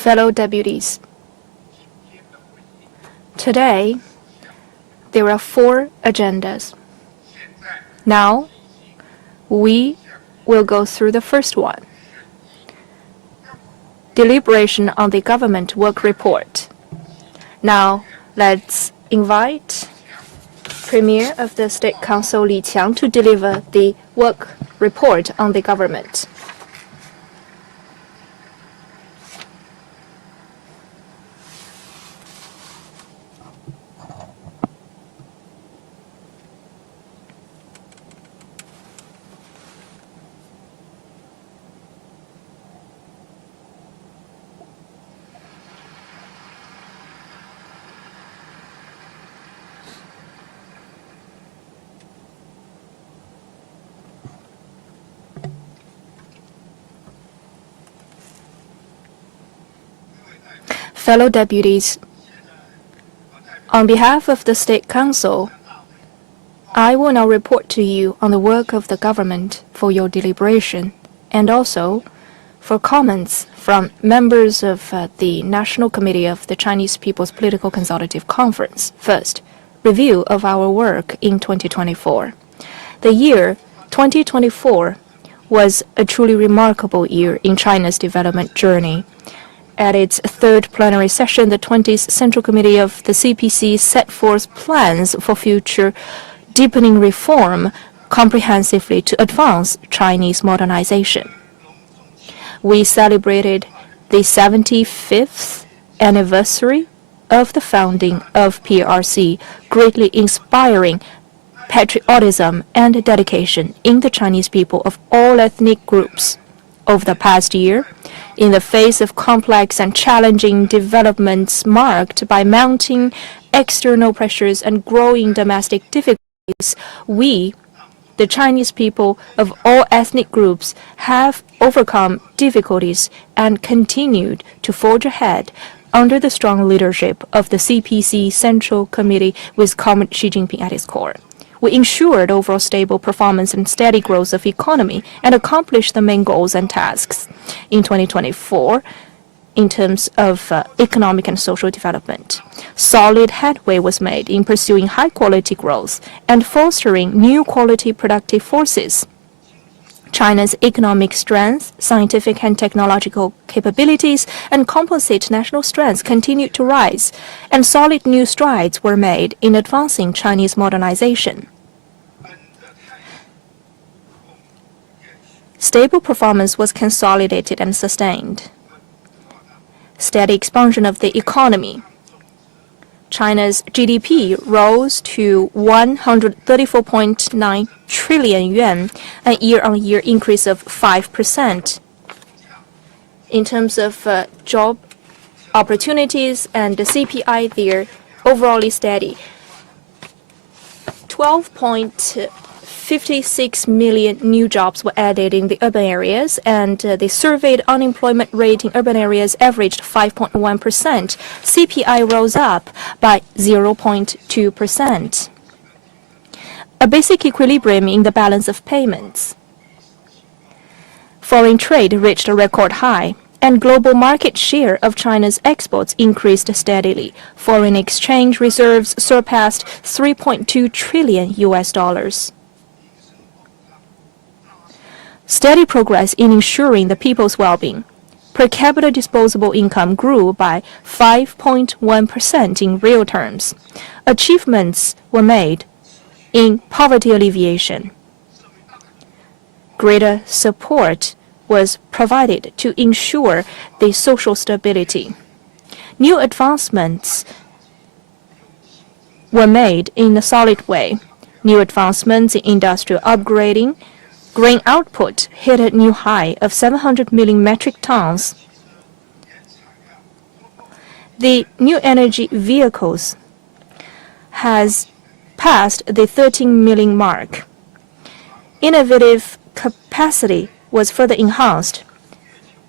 Fellow deputies, today there are 4 agendas. Now we will go through the first one. Deliberation on the government work report. Now let's invite Premier of the State Council Li Qiang to deliver the work report on the government. Fellow deputies, on behalf of the State Council, I will now report to you on the work of the government for your deliberation and also for comments from members of the National Committee of the Chinese People's Political Consultative Conference. First, review of our work in 2024. The year 2024 was a truly remarkable year in China's development journey. At its 3rd plenary session, the 20th Central Committee of the CPC set forth plans for future deepening reform comprehensively to advance Chinese modernization. We celebrated the 75th anniversary of the founding of PRC, greatly inspiring patriotism and dedication in the Chinese people of all ethnic groups. Over the past year, in the face of complex and challenging developments marked by mounting external pressures and growing domestic difficulties, we, the Chinese people of all ethnic groups, have overcome difficulties and continued to forge ahead under the strong leadership of the CPC Central Committee with Comrade Xi Jinping at its core. We ensured overall stable performance and steady growth of economy and accomplished the main goals and tasks in 2024 in terms of economic and social development. Solid headway was made in pursuing high-quality growth and fostering new quality productive forces. China's economic strength, scientific and technological capabilities, and composite national strengths continued to rise, and solid new strides were made in advancing Chinese modernization. Stable performance was consolidated and sustained. Steady expansion of the economy. China's GDP rose to 134.9 trillion yuan, a year-on-year increase of 5%. In terms of job opportunities and the CPI, they're overall steady. 12.56 million new jobs were added in the urban areas, and the surveyed unemployment rate in urban areas averaged 5.1%. CPI rose up by 0.2%. A basic equilibrium in the balance of payments. Foreign trade reached a record high, and global market share of China's exports increased steadily. Foreign exchange reserves surpassed $3.2 trillion. Steady progress in ensuring the people's well-being. Per capita disposable income grew by 5.1% in real terms. Achievements were made in poverty alleviation. Greater support was provided to ensure the social stability. New advancements were made in a solid way. New advancements in industrial upgrading. Grain output hit a new high of 700 million metric tons. The new energy vehicles has passed the 13 million mark. Innovative capacity was further enhanced.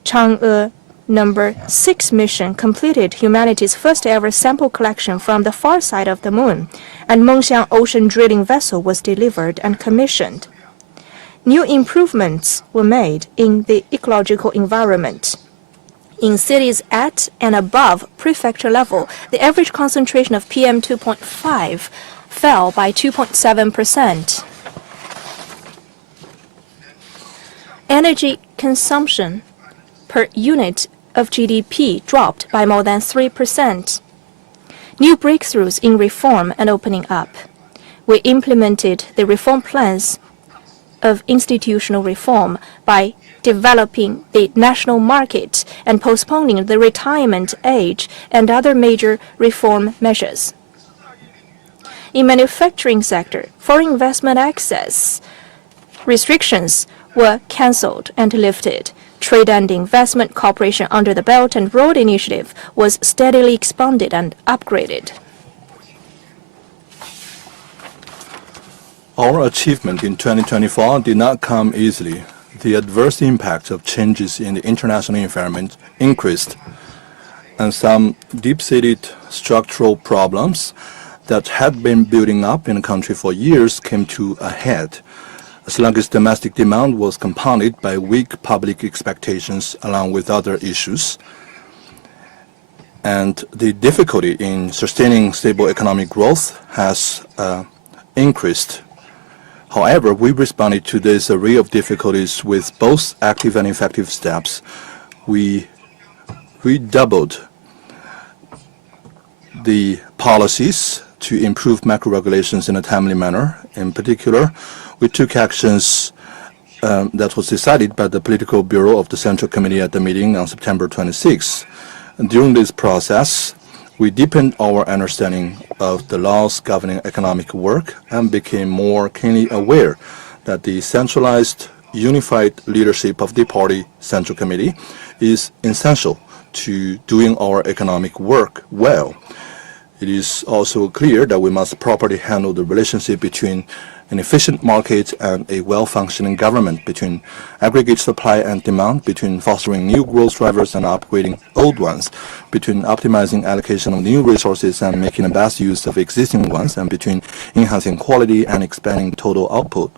Chang'e No. 6 mission completed humanity's first-ever sample collection from the far side of the moon, and Mengxiang ocean drilling vessel was delivered and commissioned. New improvements were made in the ecological environment. In cities at and above prefecture level, the average concentration of PM2.5 fell by 2.7%. Energy consumption per unit of GDP dropped by more than 3%. New breakthroughs in reform and opening up. We implemented the reform plans of institutional reform by developing the national market and postponing the retirement age and other major reform measures. In manufacturing sector, foreign investment access restrictions were cancelled and lifted. Trade and investment cooperation under the Belt and Road Initiative was steadily expanded and upgraded. Our achievement in 2024 did not come easily. The adverse impact of changes in the international environment increased, and some deep-seated structural problems that had been building up in the country for years came to a head. A sluggish domestic demand was compounded by weak public expectations along with other issues, and the difficulty in sustaining stable economic growth has increased. However, we responded to this array of difficulties with both active and effective steps. We redoubled the policies to improve macro regulations in a timely manner. In particular, we took actions that was decided by the Political Bureau of the Central Committee at the meeting on September 26. During this process, we deepened our understanding of the laws governing economic work and became more keenly aware that the centralized, unified leadership of the Party Central Committee is essential to doing our economic work well. It is also clear that we must properly handle the relationship between an efficient market and a well-functioning government, between aggregate supply and demand, between fostering new growth drivers and upgrading old ones, between optimizing allocation of new resources and making the best use of existing ones, and between enhancing quality and expanding total output.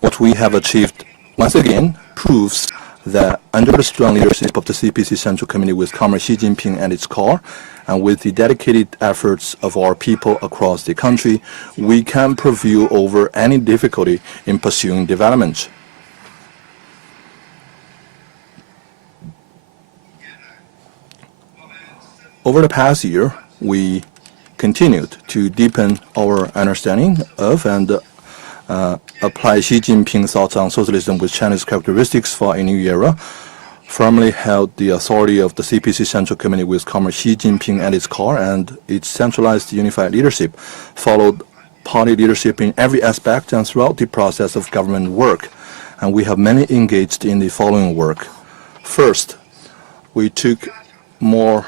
What we have achieved, once again, proves that under the strong leadership of the CPC Central Committee with Comrade Xi Jinping at its core, and with the dedicated efforts of our people across the country, we can prevail over any difficulty in pursuing development. Over the past year, we continued to deepen our understanding of and apply Xi Jinping's thoughts on socialism with Chinese characteristics for a new era, firmly held the authority of the CPC Central Committee with Comrade Xi Jinping at its core, and its centralized unified leadership followed party leadership in every aspect and throughout the process of government work. And we have many engaged in the following work. First, we took more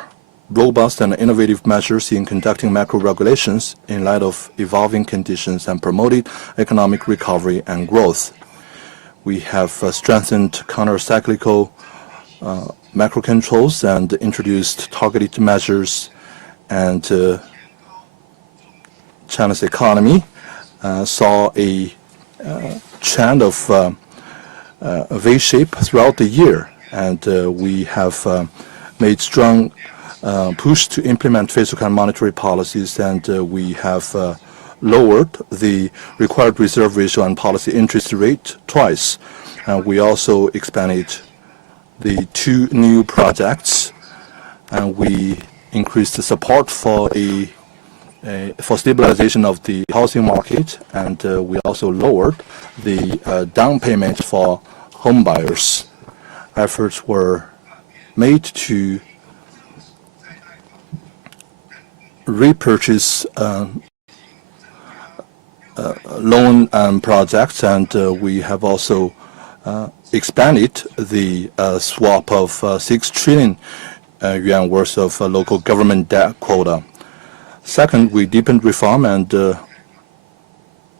robust and innovative measures in conducting macro regulations in light of evolving conditions and promoted economic recovery and growth. We have strengthened counter-cyclical macro controls and introduced targeted measures, and China's economy saw a trend of a V-shape throughout the year, and we have made strong push to implement fiscal and monetary policies, and we have lowered the required reserve ratio and policy interest rate twice. We also expanded the 2 new projects, and we increased the support for stabilization of the housing market, and we also lowered the down payment for home buyers. Efforts were made to repurchase loan projects, and we have also expanded the swap of 6 trillion yuan worth of local government debt quota. Second, we deepened reform and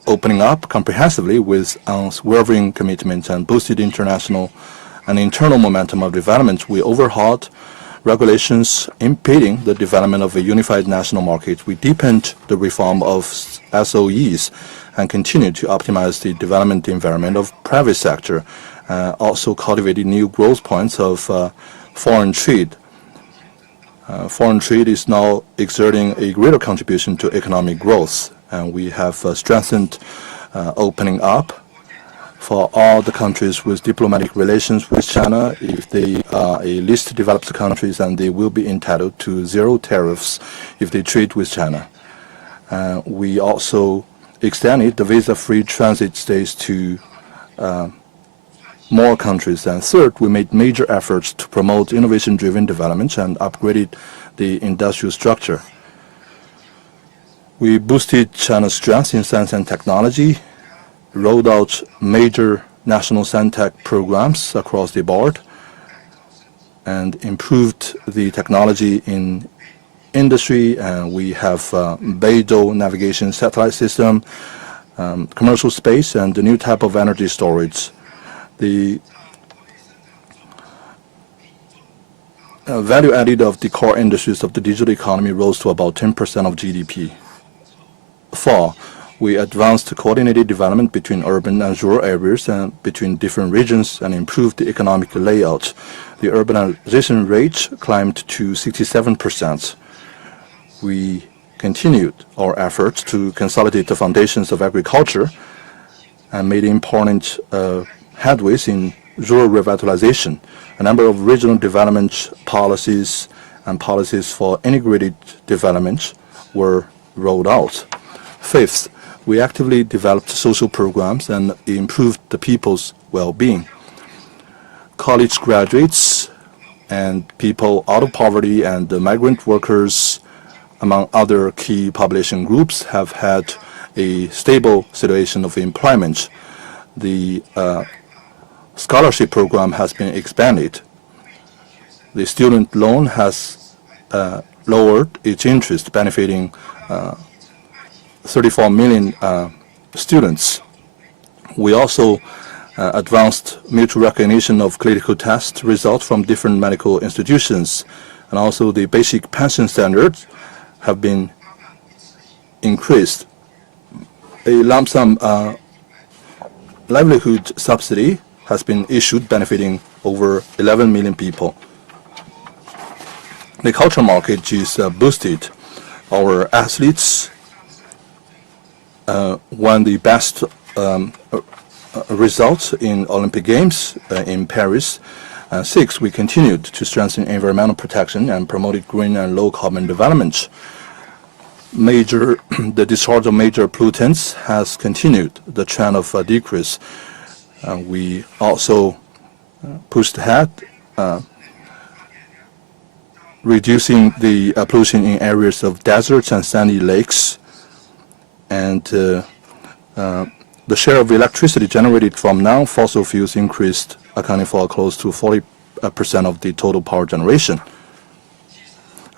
opening up comprehensively with unswerving commitment and boosted international and internal momentum of development. We overhauled regulations impeding the development of a unified national market. We deepened the reform of SOEs and continued to optimize the development environment of private sector. also cultivated new growth points of foreign trade. Foreign trade is now exerting a greater contribution to economic growth, and we have strengthened opening up for all the countries with diplomatic relations with China. If they are a least developed countries, and they will be entitled to zero tariffs if they trade with China. We also extended the visa-free transit stays to more countries. And third, we made major efforts to promote innovation-driven development and upgraded the industrial structure. We boosted China's strength in science and technology, rolled out major national science-tech programs across the board, and improved the technology in industry. And we have Beidou navigation satellite system, commercial space, and a new type of energy storage. The value added of the core industries of the digital economy rose to about 10% of GDP. 4. We advanced coordinated development between urban and rural areas and between different regions and improved the economic layout. The urbanization rate climbed to 67%. We continued our efforts to consolidate the foundations of agriculture and made important headways in rural revitalization. A number of regional development policies and policies for integrated development were rolled out. 5th, we actively developed social programs and improved the people's well-being. College graduates and people out of poverty and the migrant workers, among other key population groups, have had a stable situation of employment. The scholarship program has been expanded. The student loan has lowered its interest, benefiting 34 million students. We also advanced mutual recognition of clinical test results from different medical institutions, and also the basic pension standards have been increased. A lump sum livelihood subsidy has been issued, benefiting over 11 million people. The cultural market is boosted. Our athletes won the best results in Olympic Games in Paris. 6, we continued to strengthen environmental protection and promoted green and low carbon development. The discharge of major pollutants has continued the trend of decrease. We also pushed ahead, reducing the pollution in areas of deserts and sandy lakes, and the share of electricity generated from non-fossil fuels increased, accounting for close to 40% of the total power generation.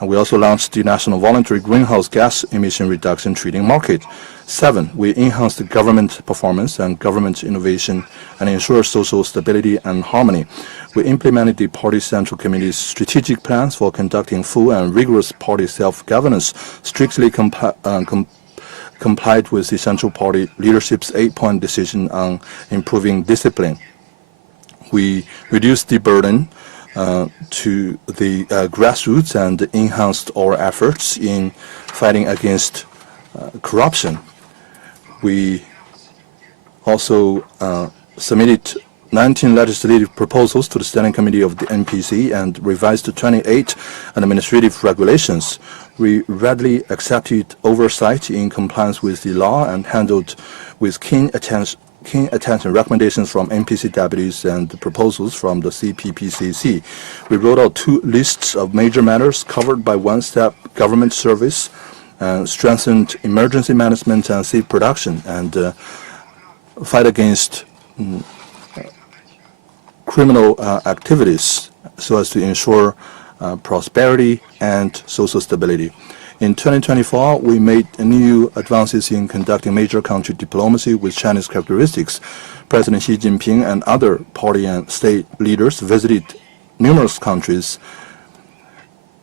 And we also launched the National Voluntary Greenhouse Gas Emission Reduction Trading Market. 7, we enhanced government performance and government innovation and ensured social stability and harmony. We implemented the Party Central Committee's strategic plans for conducting full and rigorous party self-governance, strictly complied with the Central Party leadership's 8-point decision on improving discipline. We reduced the burden to the grassroots and enhanced our efforts in fighting against corruption. We also submitted 19 legislative proposals to the Standing Committee of the NPC and revised 28 administrative regulations. We readily accepted oversight in compliance with the law and handled with keen attention recommendations from NPC deputies and proposals from the CPPCC. We wrote out 2 lists of major matters covered by one-step government service, and strengthened emergency management and safe production, and fight against criminal activities so as to ensure prosperity and social stability. In 2024, we made new advances in conducting major country diplomacy with Chinese characteristics. President Xi Jinping and other party and state leaders visited numerous countries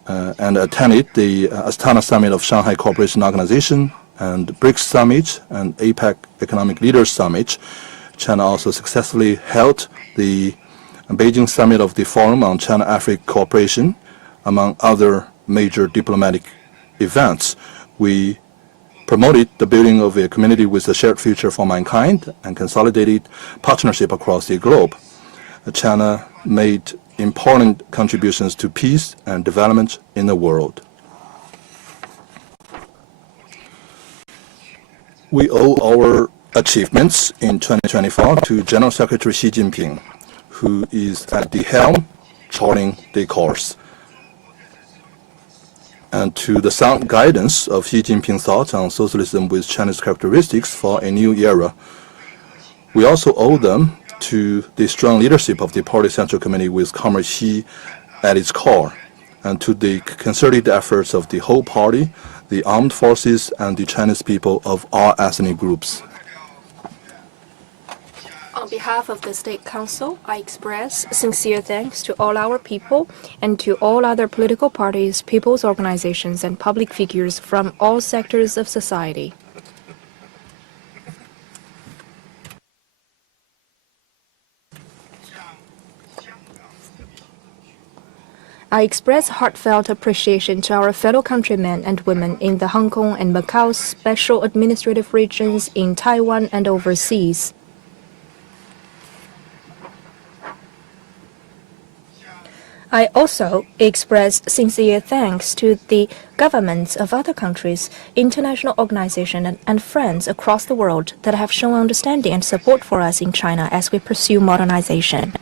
and attended the Astana Summit of Shanghai Cooperation Organization and BRICS Summit and APEC Economic Leaders Summit. China also successfully held the Beijing Summit of the Forum on China-Africa Cooperation, among other major diplomatic events. We promoted the building of a community with a shared future for mankind and consolidated partnership across the globe. China made important contributions to peace and development in the world. We owe our achievements in 2024 to General Secretary Xi Jinping, who is at the helm charting the course, and to the sound guidance of Xi Jinping's thoughts on socialism with Chinese characteristics for a new era. We also owe them to the strong leadership of the Party Central Committee with Comrade Xi at its core, and to the concerted efforts of the whole party, the armed forces, and the Chinese people of all ethnic groups. On behalf of the State Council, I express sincere thanks to all our people and to all other political parties, people's organizations, and public figures from all sectors of society. I express heartfelt appreciation to our fellow countrymen and women in the Hong Kong and Macau special administrative regions, in Taiwan and overseas. I also express sincere thanks to the governments of other countries, international organizations, and friends across the world that have shown understanding and support for us in China as we pursue modernization.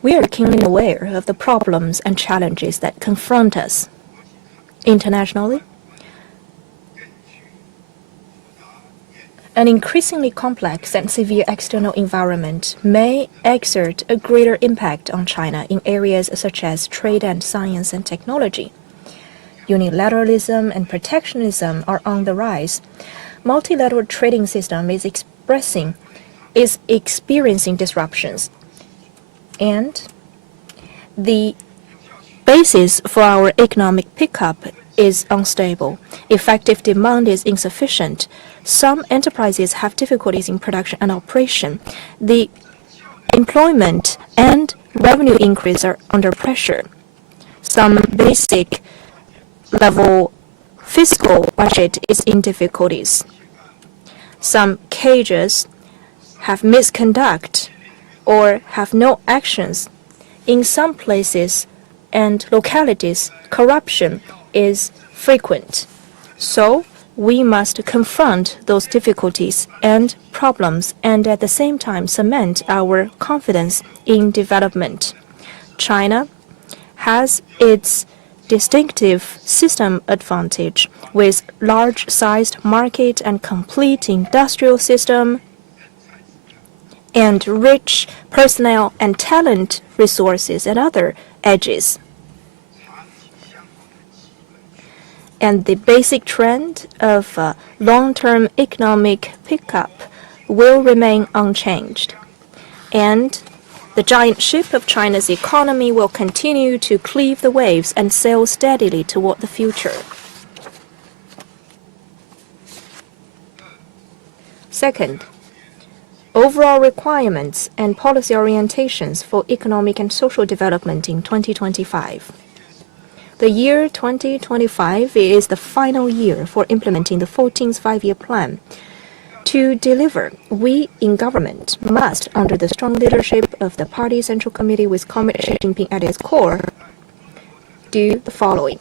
We are keenly aware of the problems and challenges that confront us internationally. An increasingly complex and severe external environment may exert a greater impact on China in areas such as trade and science and technology. Unilateralism and protectionism are on the rise. Multilateral trading system is experiencing disruptions. And the basis for our economic pickup is unstable. Effective demand is insufficient. Some enterprises have difficulties in production and operation. The employment and revenue increase are under pressure. Some basic level fiscal budget is in difficulties. Some cages have misconduct or have no actions. In some places and localities, corruption is frequent. So we must confront those difficulties and problems and at the same time cement our confidence in development. China has its distinctive system advantage with large-sized market and complete industrial system and rich personnel and talent resources and other edges. And the basic trend of long-term economic pickup will remain unchanged. And the giant ship of China's economy will continue to cleave the waves and sail steadily toward the future. Second, overall requirements and policy orientations for economic and social development in 2025. The year 2025 is the final year for implementing the 14th Five-Year Plan. To deliver, we in government must, under the strong leadership of the Party Central Committee with Comrade Xi Jinping at its core, do the following.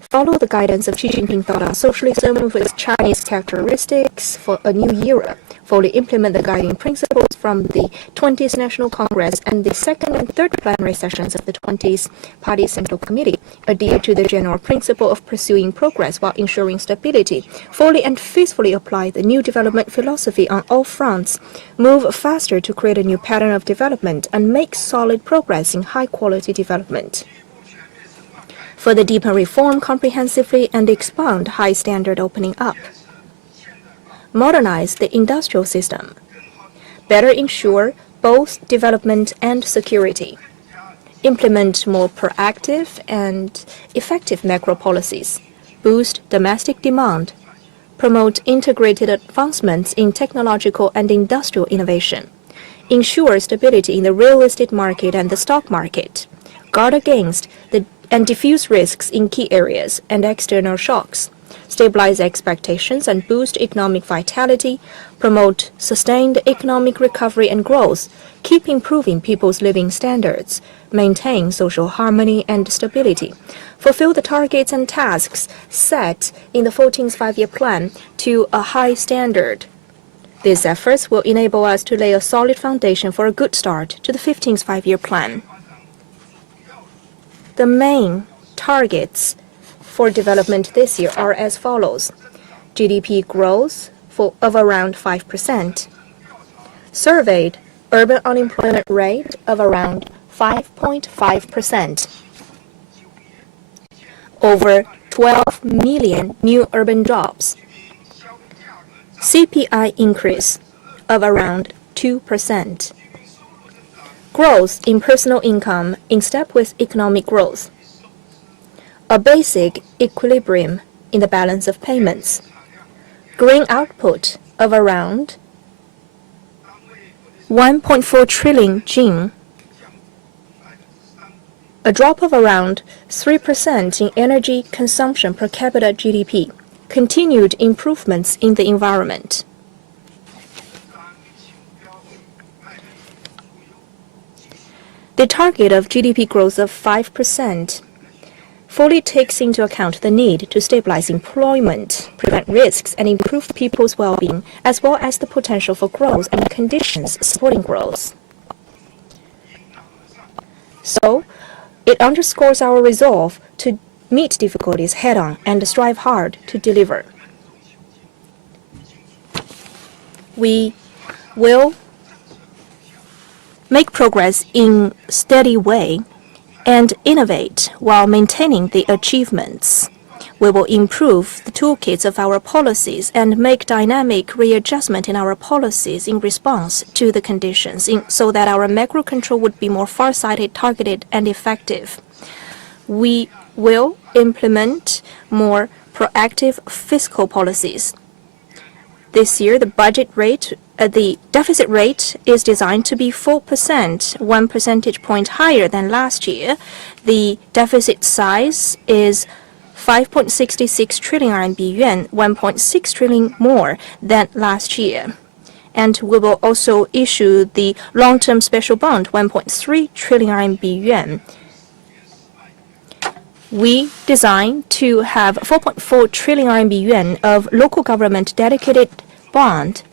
Follow the guidance of Xi Jinping thought on socialism with Chinese characteristics for a new era. Fully implement the guiding principles from the 20th National Congress and the second and third plenary sessions of the 20th Party Central Committee. Adhere to the general principle of pursuing progress while ensuring stability. Fully and faithfully apply the new development philosophy on all fronts. Move faster to create a new pattern of development and make solid progress in high-quality development. Further deepen reform comprehensively and expand high-standard opening up. Modernize the industrial system. Better ensure both development and security. Implement more proactive and effective macro policies. Boost domestic demand promote integrated advancements in technological and industrial innovation, ensure stability in the real estate market and the stock market, guard against and diffuse risks in key areas and external shocks, stabilize expectations and boost economic vitality, promote sustained economic recovery and growth, keep improving people's living standards, maintain social harmony and stability, fulfill the targets and tasks set in the 14th Five-Year Plan to a high standard. These efforts will enable us to lay a solid foundation for a good start to the 15th Five-Year Plan. The main targets for development this year are as follows: GDP growth of around 5%, surveyed urban unemployment rate of around 5.5%, over 12 million new urban jobs, CPI increase of around 2%, growth in personal income in step with economic growth, a basic equilibrium in the balance of payments, green output of around 1.4 trillion Jing, a drop of around 3% in energy consumption per capita GDP, continued improvements in the environment. The target of GDP growth of 5% fully takes into account the need to stabilize employment, prevent risks, and improve people's well-being, as well as the potential for growth and conditions supporting growth. So, it underscores our resolve to meet difficulties head-on and strive hard to deliver. We will make progress in a steady way and innovate while maintaining the achievements. We will improve the toolkits of our policies and make dynamic readjustment in our policies in response to the conditions so that our macro control would be more farsighted, targeted, and effective. We will implement more proactive fiscal policies. This year, the deficit rate is designed to be 4%, 1 percentage point higher than last year. The deficit size is 5.66 trillion RMB yuan, 1.6 trillion more than last year. And we will also issue the long-term special bond, 1.3 trillion RMB yuan. We designed to have 4.4 trillion RMB yuan of local government dedicated bond.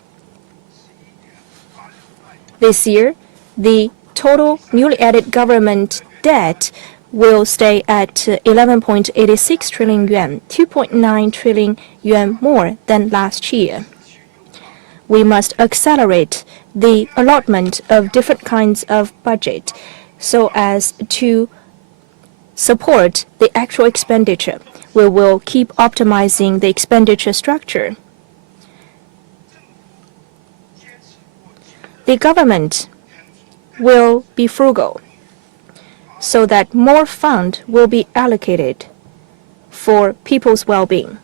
This year, the total newly added government debt will stay at 11.86 trillion yuan, 2.9 trillion yuan more than last year. We must accelerate the allotment of different kinds of budget so as to support the actual expenditure. We will keep optimizing the expenditure structure. The government will be frugal so that more fund will be allocated for people's well-being.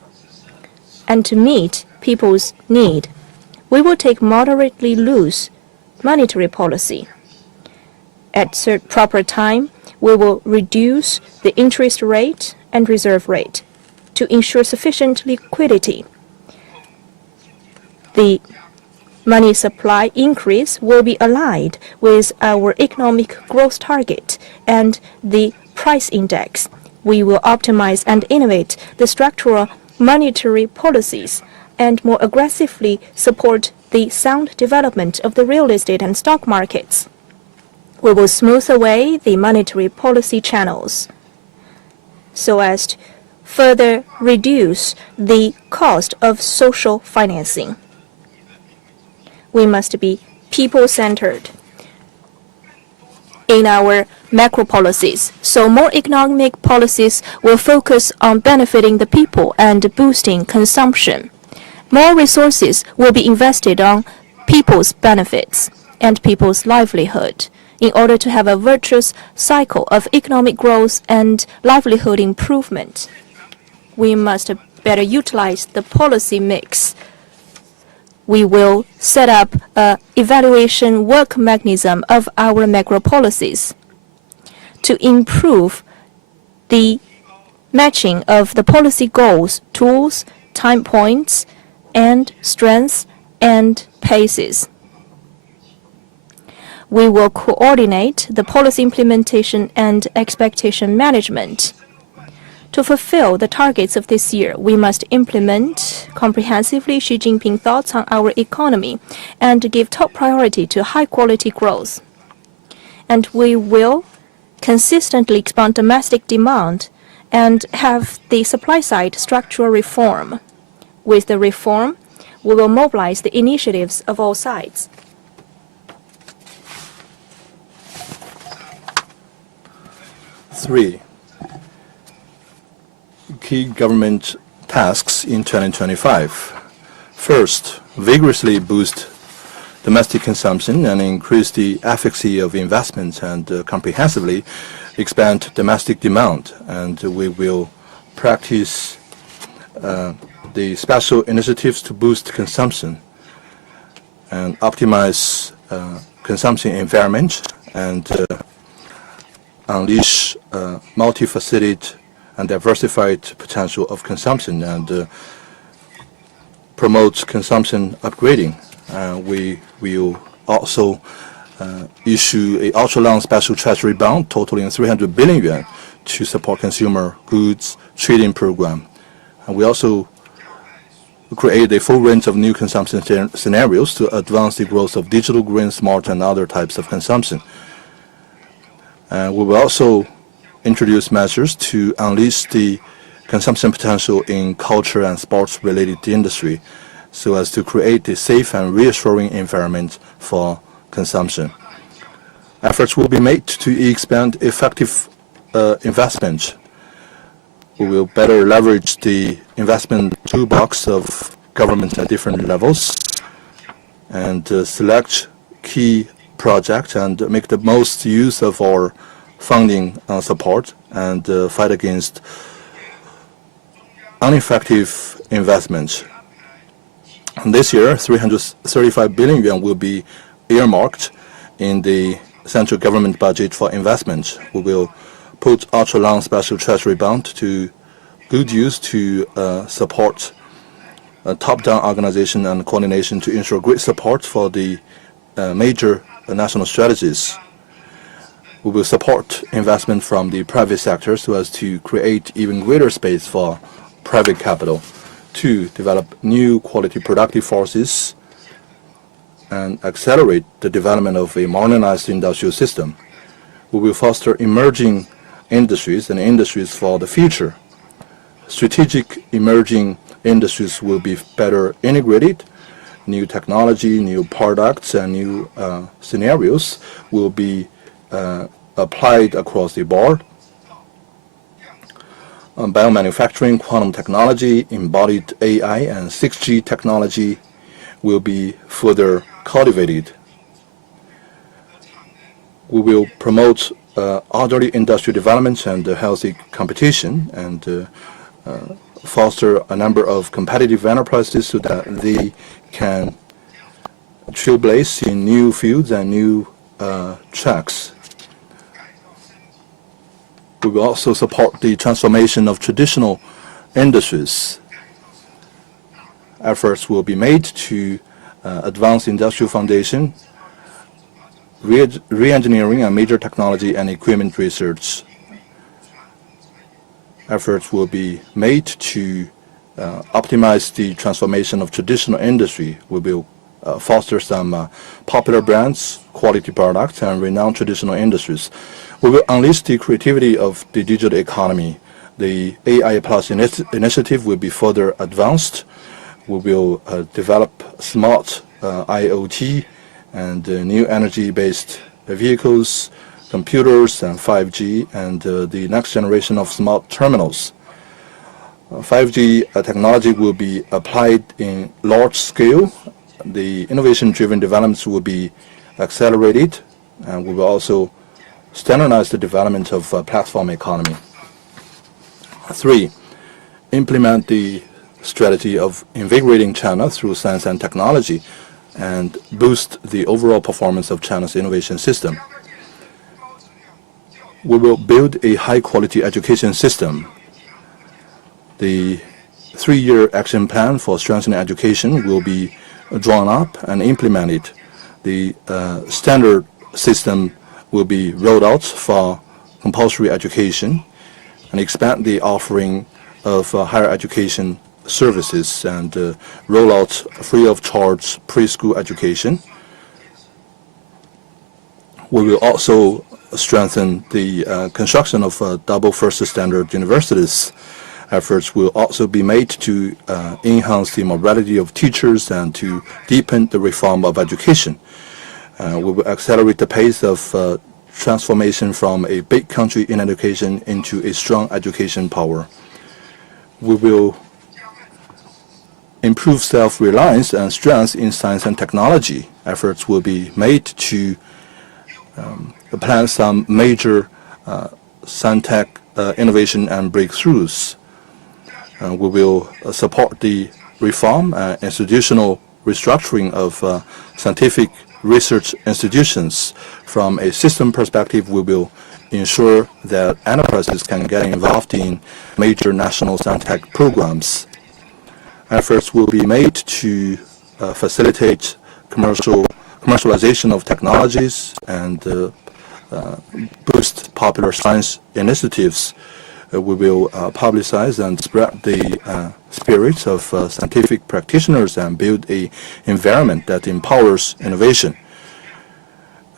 And to meet people's need, we will take moderately loose monetary policy. At proper time, we will reduce the interest rate and reserve rate to ensure sufficient liquidity. The money supply increase will be aligned with our economic growth target and the price index. We will optimize and innovate the structural monetary policies and more aggressively support the sound development of the real estate and stock markets. We will smooth away the monetary policy channels so as to further reduce the cost of social financing. We must be people-centered in our macro policies, so more economic policies will focus on benefiting the people and boosting consumption. More resources will be invested on people's benefits and people's livelihood in order to have a virtuous cycle of economic growth and livelihood improvement. We must better utilize the policy mix. We will set up an evaluation work mechanism of our macro policies to improve the matching of the policy goals, tools, time points, and strengths and paces. We will coordinate the policy implementation and expectation management. To fulfill the targets of this year, we must implement comprehensively Xi Jinping thoughts on our economy and give top priority to high-quality growth. And we will consistently expand domestic demand and have the supply-side structural reform. With the reform, we will mobilize the initiatives of all sides. Three, key government tasks in 2025. First, vigorously boost domestic consumption and increase the efficacy of investments and comprehensively expand domestic demand. And we will practice the special initiatives to boost consumption and optimize consumption environment and unleash multifaceted and diversified potential of consumption and promote consumption upgrading. We will also issue a ultra-long special treasury bond totaling 300 billion yuan to support consumer goods trading program. And we also create a full range of new consumption scenarios to advance the growth of digital, green, smart, and other types of consumption. We will also introduce measures to unleash the consumption potential in culture and sports-related industry so as to create a safe and reassuring environment for consumption. Efforts will be made to expand effective investment. We will better leverage the investment toolbox of government at different levels and select key projects and make the most use of our funding support and fight against ineffective investments. And this year, 335 billion yuan will be earmarked in the central government budget for investment. We will put ultra-long special treasury bond to good use to support top-down organization and coordination to ensure great support for the major national strategies. We will support investment from the private sector so as to create even greater space for private capital to develop new quality productive forces and accelerate the development of a modernized industrial system. We will foster emerging industries and industries for the future. Strategic emerging industries will be better integrated. New technology, new products, and new scenarios will be applied across the board. Biomanufacturing, quantum technology, embodied AI, and 6G technology will be further cultivated. We will promote orderly industrial development and healthy competition and foster a number of competitive enterprises so that they can trailblaze in new fields and new tracks. We will also support the transformation of traditional industries. Efforts will be made to advance industrial foundation, re-engineering and major technology and equipment research. Efforts will be made to optimize the transformation of traditional industry. We will foster some popular brands, quality products, and renowned traditional industries. We will unleash the creativity of the digital economy. The AI Plus initiative will be further advanced. We will develop smart IoT and new energy-based vehicles, computers, and 5G, and the next generation of smart terminals. 5G technology will be applied in large scale. The innovation-driven developments will be accelerated, and we will also standardize the development of platform economy. 3, implement the strategy of invigorating China through science and technology and boost the overall performance of China's innovation system. We will build a high-quality education system. The 3-year action plan for strengthening education will be drawn up and implemented. The standard system will be rolled out for compulsory education and expand the offering of higher education services and roll out free of charge preschool education. We will also strengthen the construction of double first standard universities. Efforts will also be made to enhance the morality of teachers and to deepen the reform of education. We will accelerate the pace of transformation from a big country in education into a strong education power. We will improve self-reliance and strength in science and technology. Efforts will be made to plan some major science-tech innovation and breakthroughs. We will support the reform and institutional restructuring of scientific research institutions. From a system perspective, we will ensure that enterprises can get involved in major national science-tech programs. Efforts will be made to facilitate commercialization of technologies and boost popular science initiatives. We will publicize and spread the spirits of scientific practitioners and build an environment that empowers innovation.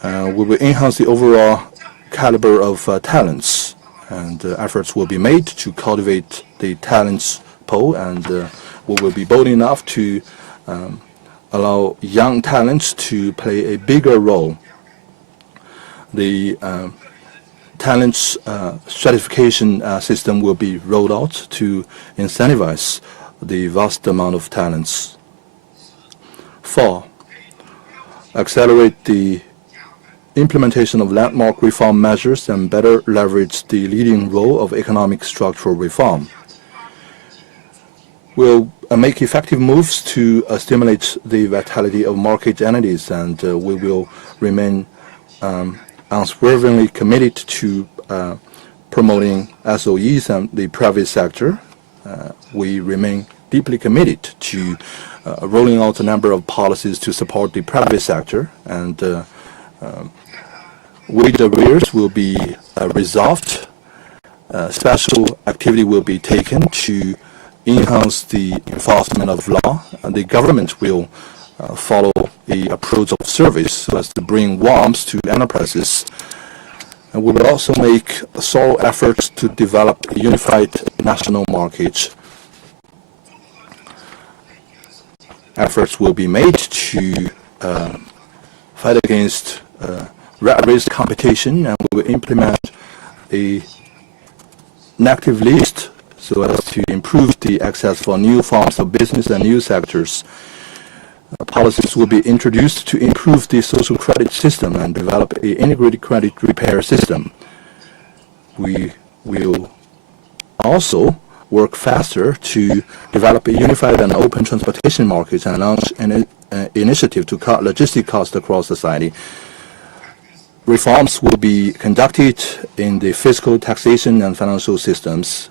We will enhance the overall caliber of talents, and efforts will be made to cultivate the talents pool, and we will be bold enough to allow young talents to play a bigger role. The talents stratification system will be rolled out to incentivize the vast amount of talents. 4. Accelerate the implementation of landmark reform measures and better leverage the leading role of economic structural reform. We'll make effective moves to stimulate the vitality of market entities, and we will remain unswervingly committed to promoting SOEs and the private sector. We remain deeply committed to rolling out a number of policies to support the private sector, and wage arrears will be resolved. Special activity will be taken to enhance the enforcement of law, and the government will follow the approach of service so as to bring warmth to enterprises. And we will also make thorough efforts to develop a unified national market. Efforts will be made to fight against rat race competition, and we will implement a negative list so as to improve the access for new forms of business and new sectors. Policies will be introduced to improve the social credit system and develop an integrated credit repair system. We will also work faster to develop a unified and open transportation market and launch an initiative to cut logistic costs across society. Reforms will be conducted in the fiscal, taxation, and financial systems.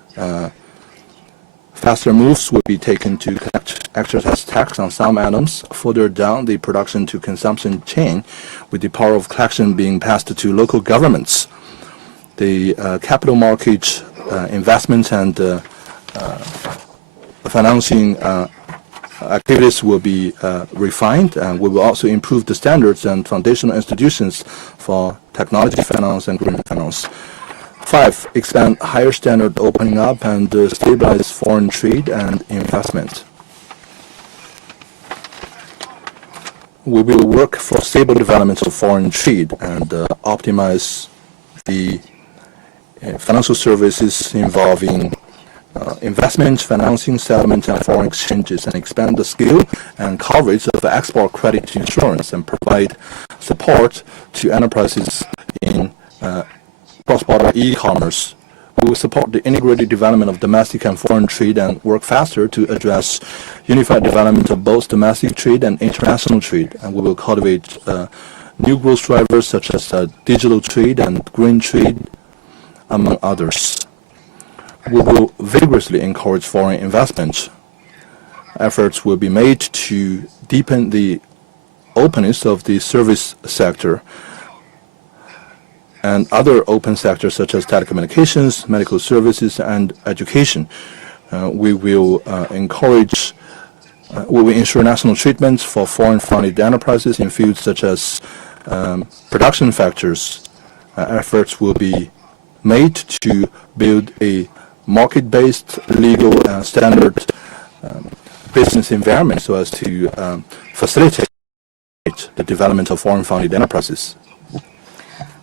Faster moves will be taken to collect excise tax on some items further down the production to consumption chain, with the power of collection being passed to local governments. The capital market investment and financing activities will be refined, and we will also improve the standards and foundational institutions for technology finance and green finance. 5. Expand higher standard opening up and stabilize foreign trade and investment. We will work for stable development of foreign trade and optimize the financial services involving investment, financing, settlement, and foreign exchanges, and expand the scale and coverage of export credit insurance and provide support to enterprises in cross-border e-commerce. We will support the integrated development of domestic and foreign trade and work faster to address unified development of both domestic trade and international trade. And we will cultivate new growth drivers such as digital trade and green trade, among others. We will vigorously encourage foreign investment. Efforts will be made to deepen the openness of the service sector and other open sectors such as telecommunications, medical services, and education. We will ensure national treatments for foreign-funded enterprises in fields such as production factors. Efforts will be made to build a market-based, legal, and standard business environment so as to facilitate the development of foreign-funded enterprises.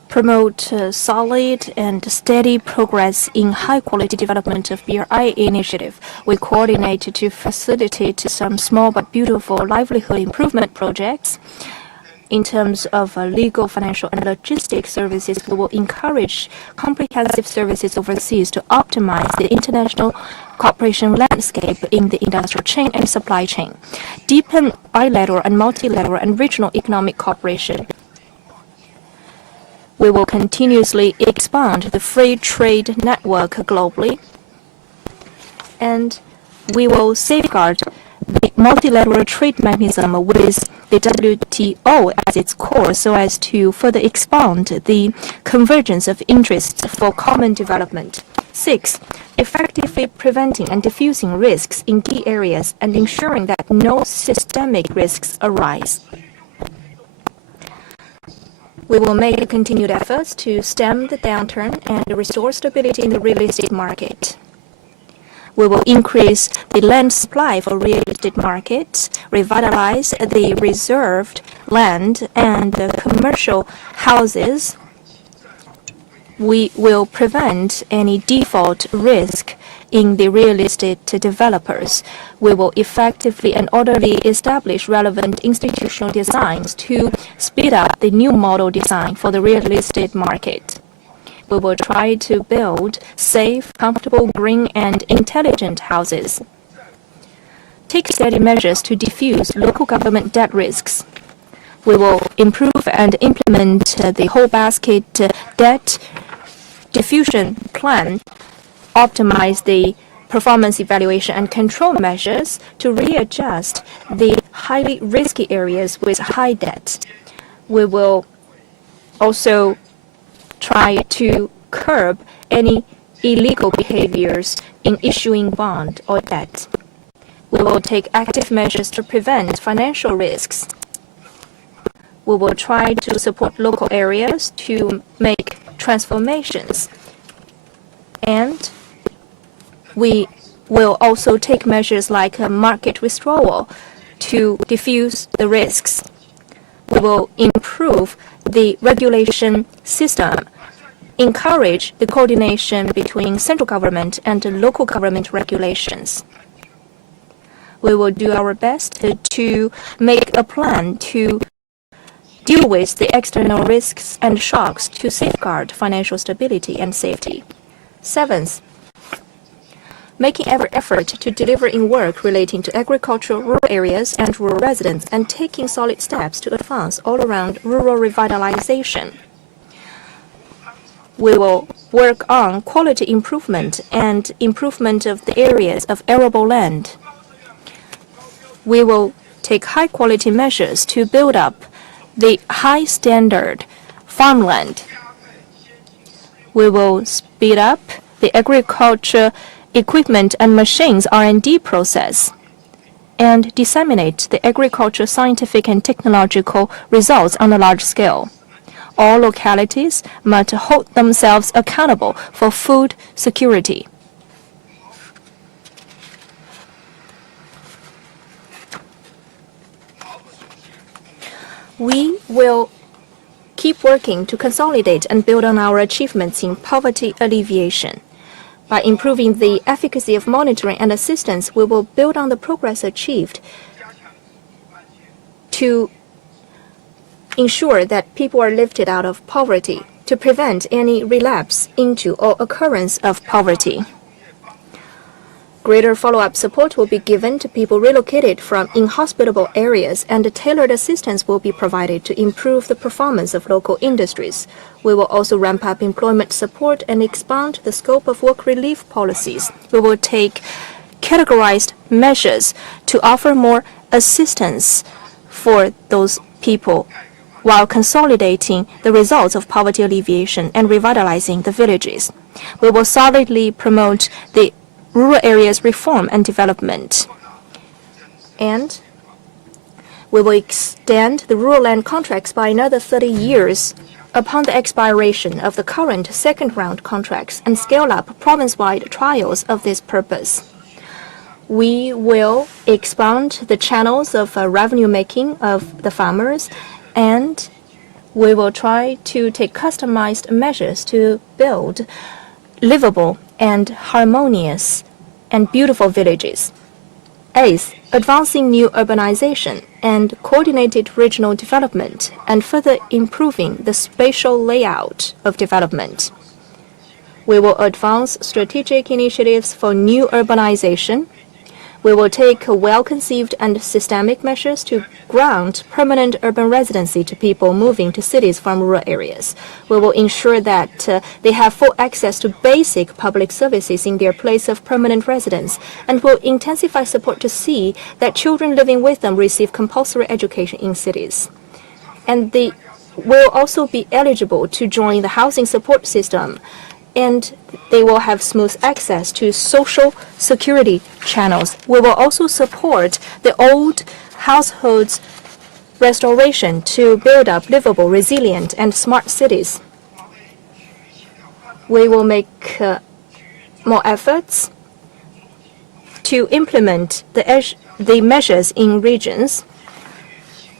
Promote solid and steady progress in high-quality development of BRI initiative. We coordinate to facilitate some small but beautiful livelihood improvement projects. In terms of legal, financial, and logistic services, we will encourage comprehensive services overseas to optimize the international cooperation landscape in the industrial chain and supply chain. Deepen bilateral and multilateral and regional economic cooperation. We will continuously expand the free trade network globally, and we will safeguard the multilateral trade mechanism with the WTO as its core so as to further expand the convergence of interests for common development. 6. Effectively preventing and diffusing risks in key areas and ensuring that no systemic risks arise. We will make continued efforts to stem the downturn and restore stability in the real estate market. We will increase the land supply for real estate markets, revitalize the reserved land and commercial houses. We will prevent any default risk in the real estate developers. We will effectively and orderly establish relevant institutional designs to speed up the new model design for the real estate market. We will try to build safe, comfortable, green, and intelligent houses. Take steady measures to diffuse local government debt risks. We will improve and implement the whole basket debt diffusion plan, optimize the performance evaluation and control measures to readjust the highly risky areas with high debt. We will also try to curb any illegal behaviors in issuing bond or debt. We will take active measures to prevent financial risks. We will try to support local areas to make transformations. And we will also take measures like a market withdrawal to diffuse the risks. We will improve the regulation system, encourage the coordination between central government and local government regulations. We will do our best to make a plan to deal with the external risks and shocks to safeguard financial stability and safety. 7th, making every effort to deliver in work relating to agricultural rural areas and rural residents and taking solid steps to advance all-around rural revitalization. We will work on quality improvement and improvement of the areas of arable land. We will take high-quality measures to build up the high-standard farmland. We will speed up the agriculture equipment and machines R&D process and disseminate the agriculture scientific and technological results on a large scale. All localities must hold themselves accountable for food security. We will keep working to consolidate and build on our achievements in poverty alleviation. By improving the efficacy of monitoring and assistance, we will build on the progress achieved to ensure that people are lifted out of poverty, to prevent any relapse into or occurrence of poverty. Greater follow-up support will be given to people relocated from inhospitable areas, and tailored assistance will be provided to improve the performance of local industries. We will also ramp up employment support and expand the scope of work relief policies. We will take categorized measures to offer more assistance for those people while consolidating the results of poverty alleviation and revitalizing the villages. We will solidly promote the rural areas reform and development. And we will extend the rural land contracts by another 30 years upon the expiration of the current second round contracts and scale up province-wide trials of this purpose. We will expand the channels of revenue making of the farmers, and we will try to take customized measures to build livable and harmonious and beautiful villages. 8th, advancing new urbanization and coordinated regional development and further improving the spatial layout of development. We will advance strategic initiatives for new urbanization. We will take well-conceived and systemic measures to grant permanent urban residency to people moving to cities from rural areas. We will ensure that they have full access to basic public services in their place of permanent residence, and will intensify support to see that children living with them receive compulsory education in cities. And they will also be eligible to join the housing support system, and they will have smooth access to social security channels. We will also support the old households' restoration to build up livable, resilient, and smart cities. We will make more efforts to implement the measures in regions.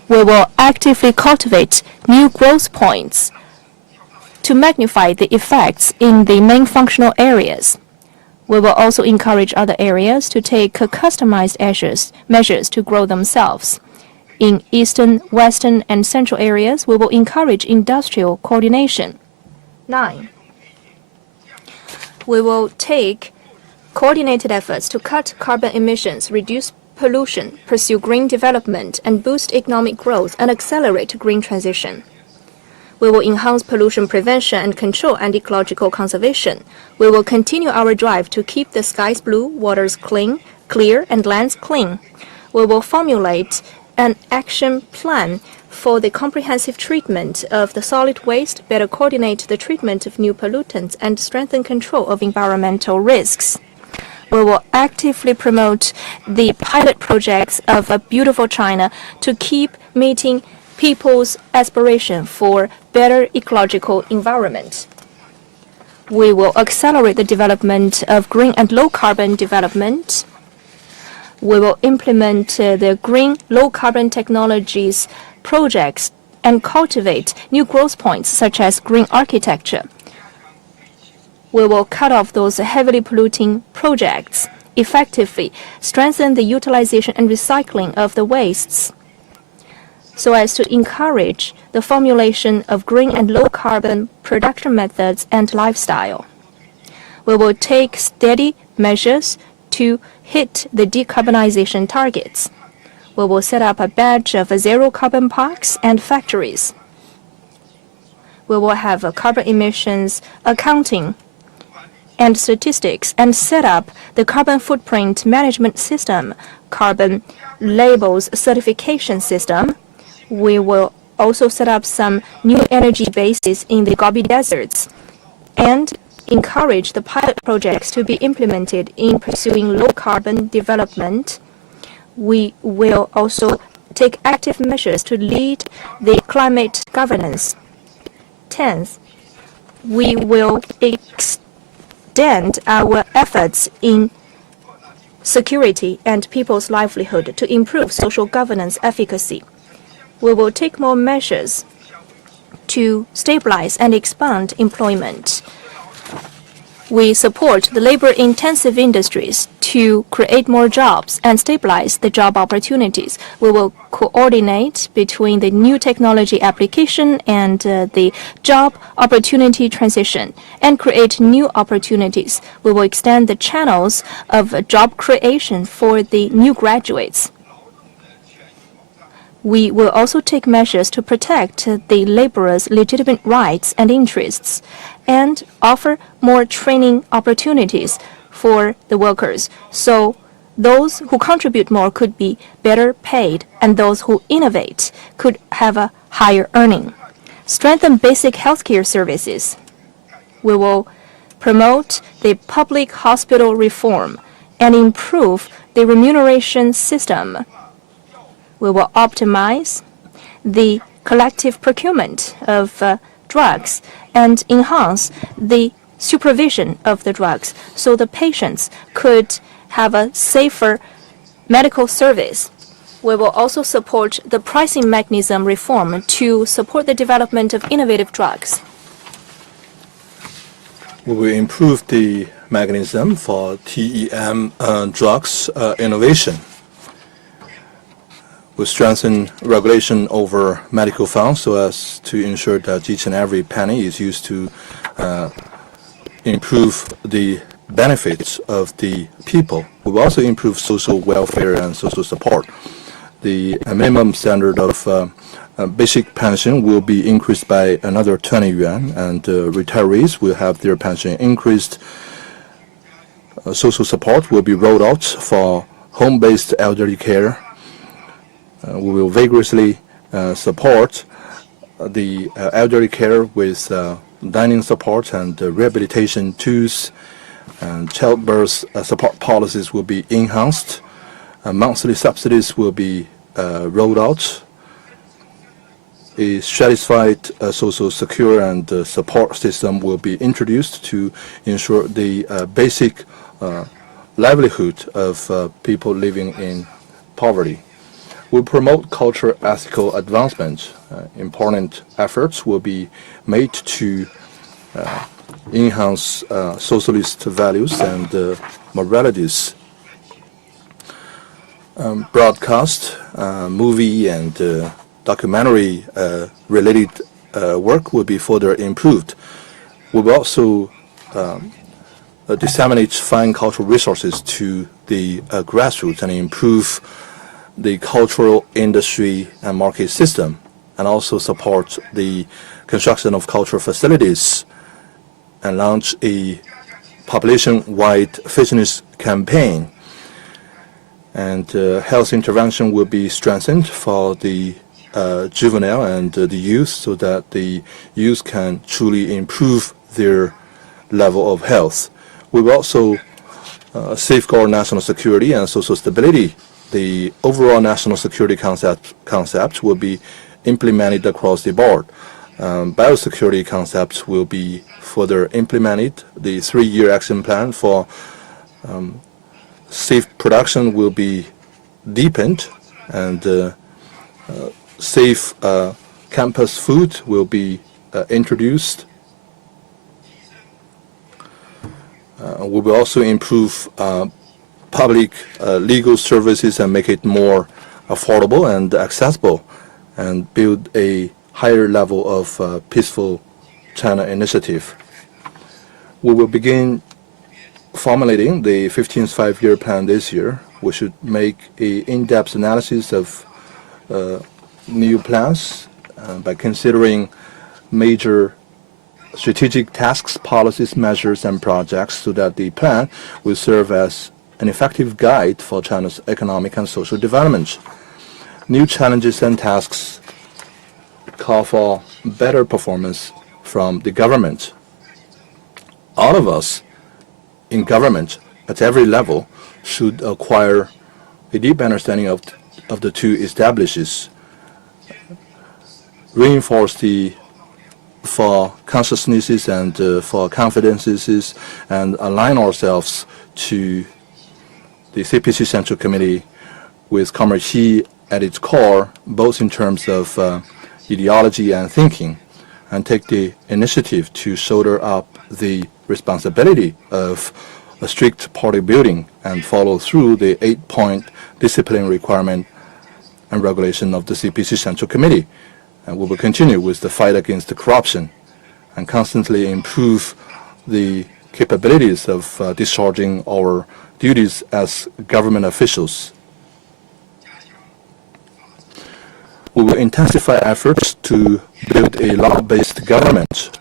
We will actively cultivate new growth points to magnify the effects in the main functional areas. We will also encourage other areas to take customized measures to grow themselves. In eastern, western, and central areas, we will encourage industrial coordination. 9. We will take coordinated efforts to cut carbon emissions, reduce pollution, pursue green development, and boost economic growth and accelerate green transition. We will enhance pollution prevention and control and ecological conservation. We will continue our drive to keep the skies blue, waters clear, and lands clean. We will formulate an action plan for the comprehensive treatment of the solid waste, better coordinate the treatment of new pollutants, and strengthen control of environmental risks. We will actively promote the pilot projects of a beautiful China to keep meeting people's aspiration for better ecological environment. We will accelerate the development of green and low-carbon development. We will implement the green low-carbon technologies projects and cultivate new growth points such as green architecture. We will cut off those heavily polluting projects, effectively strengthen the utilization and recycling of the wastes, so as to encourage the formulation of green and low-carbon production methods and lifestyle. We will take steady measures to hit the decarbonization targets. We will set up a batch of zero-carbon parks and factories. We will have a carbon emissions accounting and statistics and set up the carbon footprint management system, carbon labels certification system. We will also set up some new energy bases in the Gobi deserts and encourage the pilot projects to be implemented in pursuing low-carbon development. We will also take active measures to lead the climate governance. 10th, we will extend our efforts in security and people's livelihood to improve social governance efficacy. We will take more measures to stabilize and expand employment. We support the labor-intensive industries to create more jobs and stabilize the job opportunities. We will coordinate between the new technology application and the job opportunity transition and create new opportunities. We will extend the channels of job creation for the new graduates. We will also take measures to protect the laborers' legitimate rights and interests and offer more training opportunities for the workers. So those who contribute more could be better paid, and those who innovate could have a higher earning. Strengthen basic healthcare services. We will promote the public hospital reform and improve the remuneration system. We will optimize the collective procurement of drugs and enhance the supervision of the drugs so the patients could have a safer medical service. We will also support the pricing mechanism reform to support the development of innovative drugs. We will improve the mechanism for TEM drugs innovation. We strengthen regulation over medical funds so as to ensure that each and every penny is used to improve the benefits of the people. We will also improve social welfare and social support. The minimum standard of basic pension will be increased by another 20 yuan, and retirees will have their pension increased. Social support will be rolled out for home-based elderly care. We will vigorously support the elderly care with dining support and rehabilitation tools, and childbirth support policies will be enhanced. Monthly subsidies will be rolled out. A stratified social secure and support system will be introduced to ensure the basic livelihood of people living in poverty. We promote cultural ethical advancement. Important efforts will be made to enhance socialist values and moralities. Broadcast, movie, and documentary related work will be further improved. We will also disseminate fine cultural resources to the grassroots and improve the cultural industry and market system, and also support the construction of cultural facilities and launch a population-wide fitness campaign. And health intervention will be strengthened for the juvenile and the youth so that the youth can truly improve their level of health. We will also safeguard national security and social stability. The overall national security concept will be implemented across the board. Biosecurity concepts will be further implemented. The 3-year action plan for safe production will be deepened, and safe campus food will be introduced. We will also improve public legal services and make it more affordable and accessible, and build a higher level of peaceful China initiative. We will begin formulating the 15th five-year plan this year. We should make an in-depth analysis of new plans by considering major strategic tasks, policies, measures, and projects so that the plan will serve as an effective guide for China's economic and social development. New challenges and tasks call for better performance from the government. All of us in government at every level should acquire a deep understanding of the two establishes, reinforce the for consciousnesses and for confidences, and align ourselves to the CPC Central Committee with Comrade Xi at its core, both in terms of ideology and thinking, and take the initiative to shoulder up the responsibility of a strict party building and follow through the 8-point discipline requirement and regulation of the CPC Central Committee. And we will continue with the fight against the corruption and constantly improve the capabilities of discharging our duties as government officials. We will intensify efforts to build a law-based government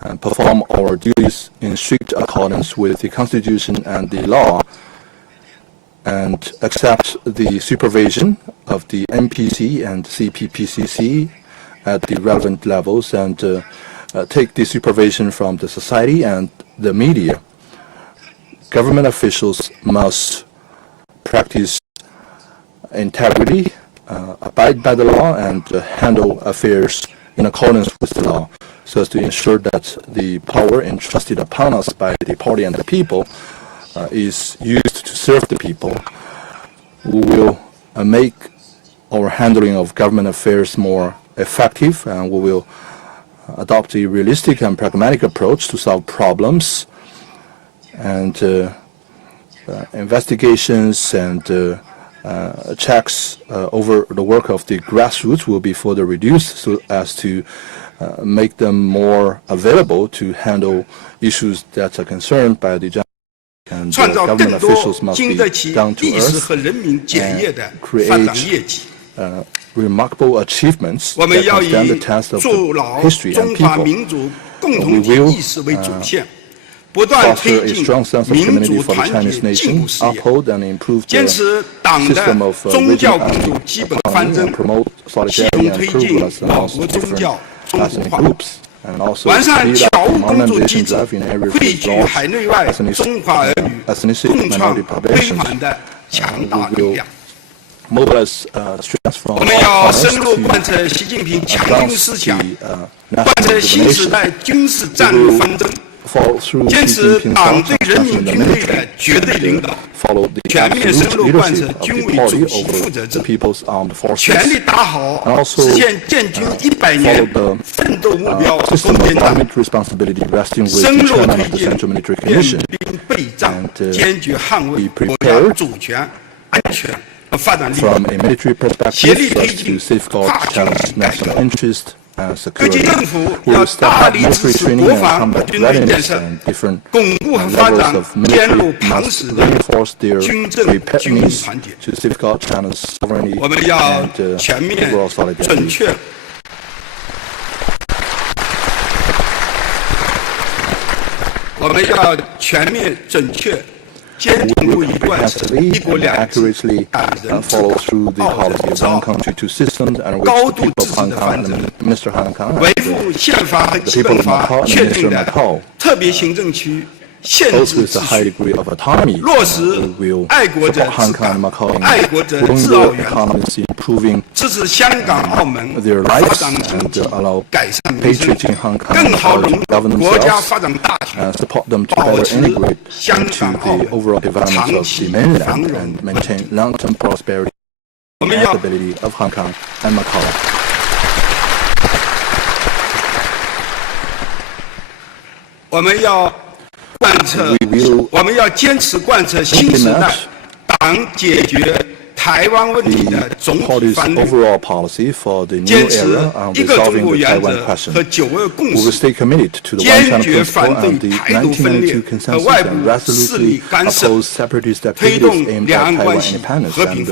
and perform our duties in strict accordance with the Constitution and the law, and accept the supervision of the NPC and CPPCC at the relevant levels, and take the supervision from the society and the media. Government officials must practice integrity, abide by the law, and handle affairs in accordance with the law, so as to ensure that the power entrusted upon us by the party and the people is used to serve the people. We will make our handling of government affairs more effective, and we will adopt a realistic and pragmatic approach to solve problems, and investigations and checks over the work of the grassroots will be further reduced, so as to make them more available to handle issues that are concerned by the general, and government officials must be down to earth and create remarkable achievements that can stand the test of the history and people. We will foster a strong sense of community for the Chinese nation, uphold and improve the system of regional autonomy, and promote solidarity and progress amongst different ethnic groups, and also speed up the modernization drive in areas with large ethnicity minority populations. We will mobilize strength from all corners to advance the national determination. Follow through Xi Jinping's transformation in the military, follow the absolute leadership of the party over the people's armed forces, and also follow the system of climate responsibility resting with the chairman of the Central Military Commission, and be prepared from a military perspective so as to safeguard China's national interest and security. We will step up military training and combat readiness, and different levels of military must reinforce their preparedness to safeguard China's sovereignty and overall solidarity. We will comprehensively and accurately follow through the policy of one country, two systems, and which the people of Hong Kong and Mr. Hong Kong and the people of Macau and Mr. Macau, both with a high degree of autonomy, we will support Hong Kong and Macau in growing their economies, improving their lives, and allow patriots in Hong Kong and Macau to govern themselves, and support them to better integrate into the overall development of the mainland and maintain long-term prosperity and stability of Hong Kong and Macau. We will implement the party's overall policy for the new era on resolving the Taiwan question. We will stay committed to the One China principle and the 1992 consensus, and resolutely oppose separatist activities aimed at Taiwan independence and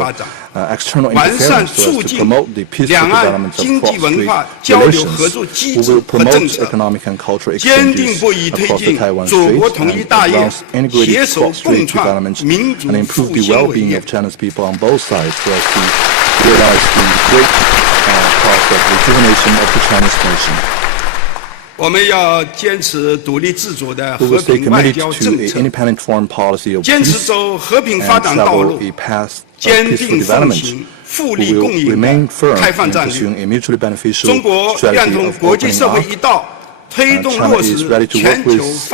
external interference so as to promote the peaceful development of cross-strait relations. We will promote economic and cultural exchanges across the Taiwan Strait and advance integrated cross-strait development and improve the well-being of China's people on both sides so as to realize the great cause of rejuvenation of the Chinese nation. We will stay committed to an independent foreign policy of peace and travel a path of peaceful development. We will remain firm in pursuing a mutually beneficial strategy of opening up. China is ready to work with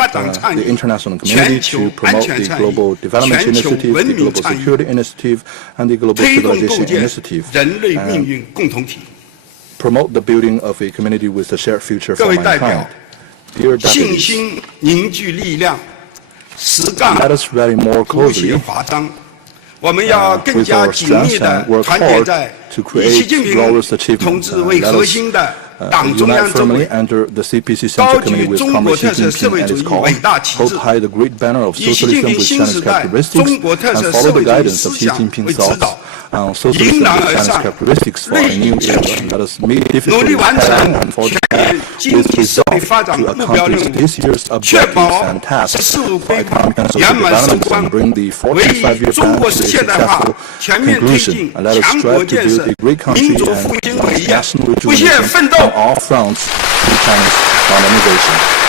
the international community to promote the Global Development Initiative, the Global Security Initiative, and the Global Civilization Initiative, and promote the building of a community with a shared future for mankind. Dear 信 deputies, 心凝聚力量，实干 let us rally more 鼓血 closely 华章。我们要更 with 加 our 紧密 strengths 地 and work 团结 hard 在 to 以习 create 近平 glorious 同 achievements. 志为 Let 核 us 心的党中 unite 央周 firmly 围， under the CPC 高 Central 举 Committee with 中 Comrade 国 Xi 特色社 Jinping 会 and 主 its 义 call, 伟大旗 hold 帜， high the great banner of 以习近 socialism 平 with 新 China's 时代 characteristics 中国特 and 色 follow 社 the 会主义 guidance of 思 Xi 想 Jinping's 为指 thoughts 导， on 迎 socialism 难 with 而 China's 上， characteristics for 锐 a 意 new 进 era. 取， Let us meet 努力 difficulties 完 head 成 on and forge 全 ahead 面经 with 济社会 resolve 发展 to 目标任 accomplish 务， this year's 确 objectives 保 and “十 tasks 四五” for 规划 economic and social 圆满收 development 官， and bring the 为 45-year 中 plan 国 to a 现代化 successful 全面推 conclusion. 进 And let us 强国 strive to 建 build 设 a great、民 country 族 and 复兴伟业 national 不懈 rejuvenation 奋斗。 on all fronts in China's modernization.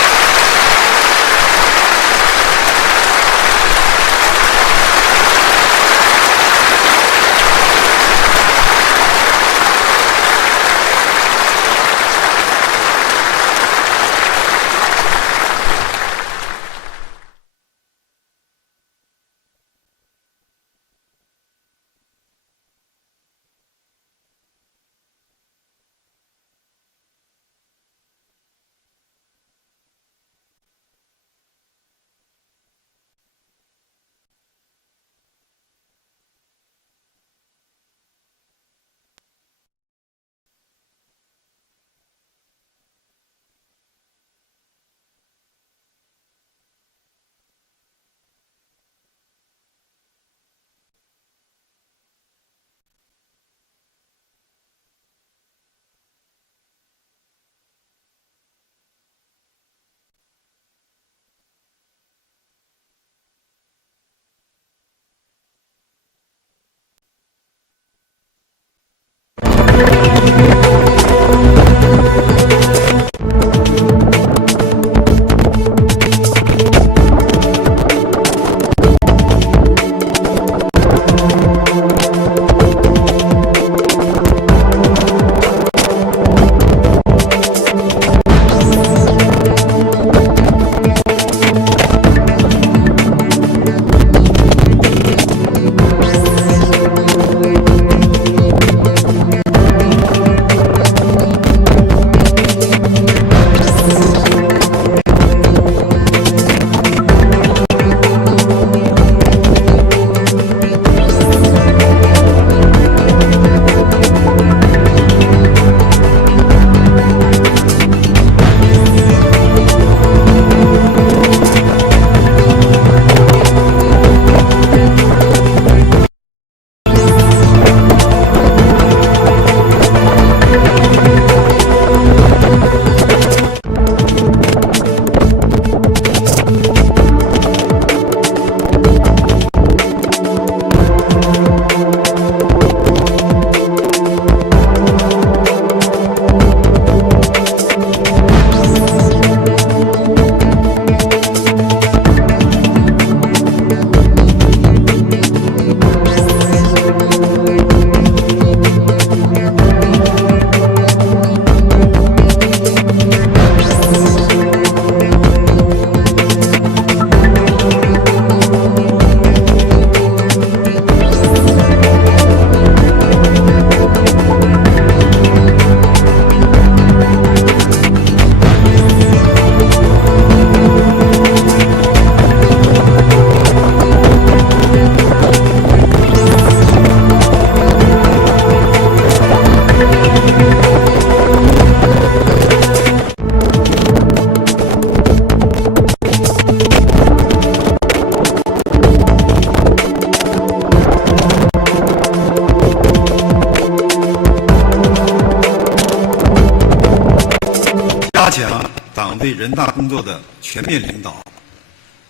党对人大工作的全面领导，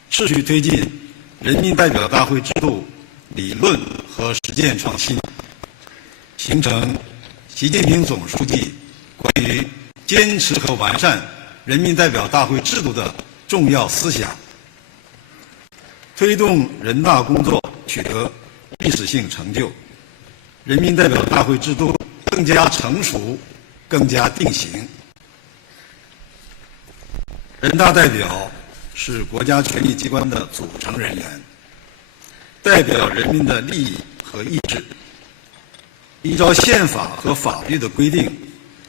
持续推进人民代表大会制度理论和实践创新，形成习近平总书记关于坚持和完善人民代表大会制度的重要思想，推动人大工作取得历史性成就，人民代表大会制度更加成熟、更加定型。人大代表是国家权力机关的组成人员，代表人民的利益和意志，依照宪法和法律的规定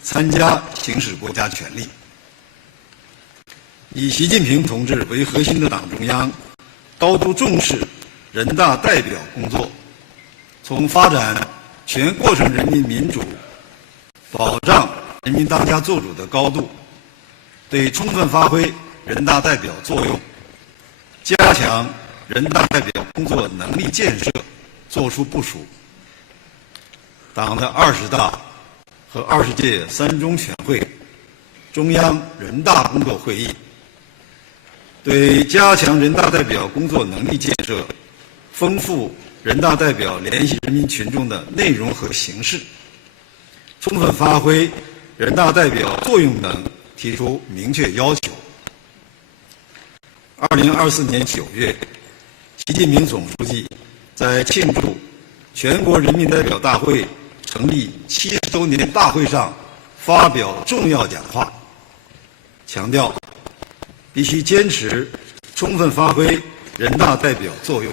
参加行使国家权力。以习近平同志为核心的党中央高度重视人大代表工作，从发展全过程人民民主、保障人民当家作主的高度，对充分发挥人大代表作用、加强人大代表工作能力建设作出部署。党的20大和20届3中全会、中央人大工作会议对加强人大代表工作能力建设、丰富人大代表联系人民群众的内容和形式，充分发挥人大代表作用等提出明确要求。2024年9月，习近平总书记在庆祝全国人民代表大会成立70周年大会上发表重要讲话，强调必须坚持充分发挥人大代表作用。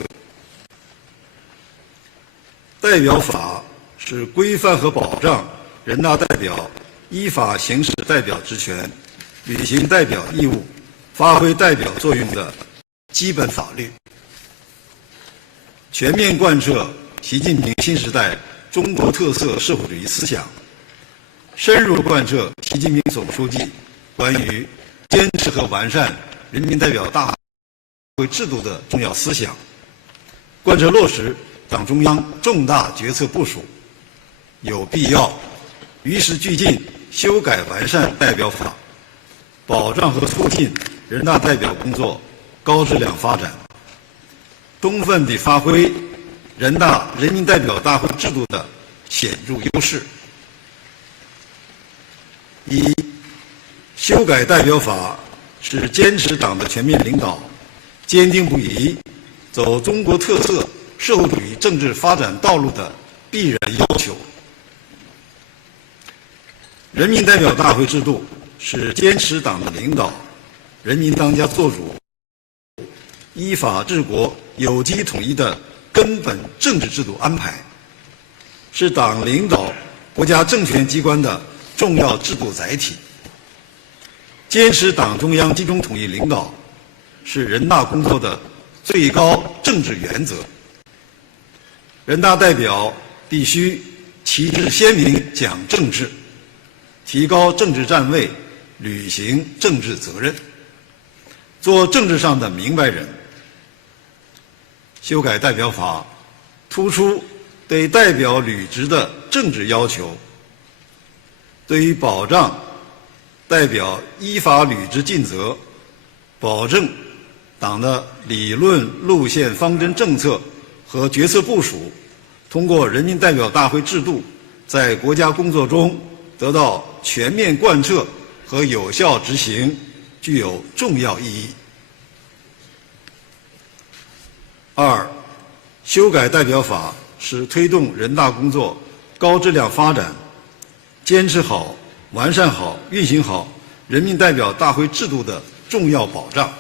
代表法是规范和保障人大代表依法行使代表职权、履行代表义务、发挥代表作用的基本法律，全面贯彻习近平新时代中国特色社会主义思想，深入贯彻习近平总书记关于坚持和完善人民代表大会制度的重要思想，贯彻落实党中央重大决策部署，有必要与时俱进修改完善代表法，保障和促进人大代表工作高质量发展，充分地发挥人民代表大会制度的显著优势。一、修改代表法是坚持党的全面领导，坚定不移走中国特色社会主义政治发展道路的必然要求。人民代表大会制度是坚持党的领导，人民当家作主，依法治国有机统一的根本政治制度安排，是党领导国家政权机关的重要制度载体。坚持党中央集中统一领导是人大工作的最高政治原则。人大代表必须旗帜鲜明讲政治，提高政治站位，履行政治责任，做政治上的明白人。修改代表法突出对代表履职的政治要求，对于保障代表依法履职尽责，保证党的理论路线方针政策和决策部署通过人民代表大会制度在国家工作中得到全面贯彻和有效执行，具有重要意义。二、修改代表法是推动人大工作高质量发展、坚持好、完善好、运行好人民代表大会制度的重要保障。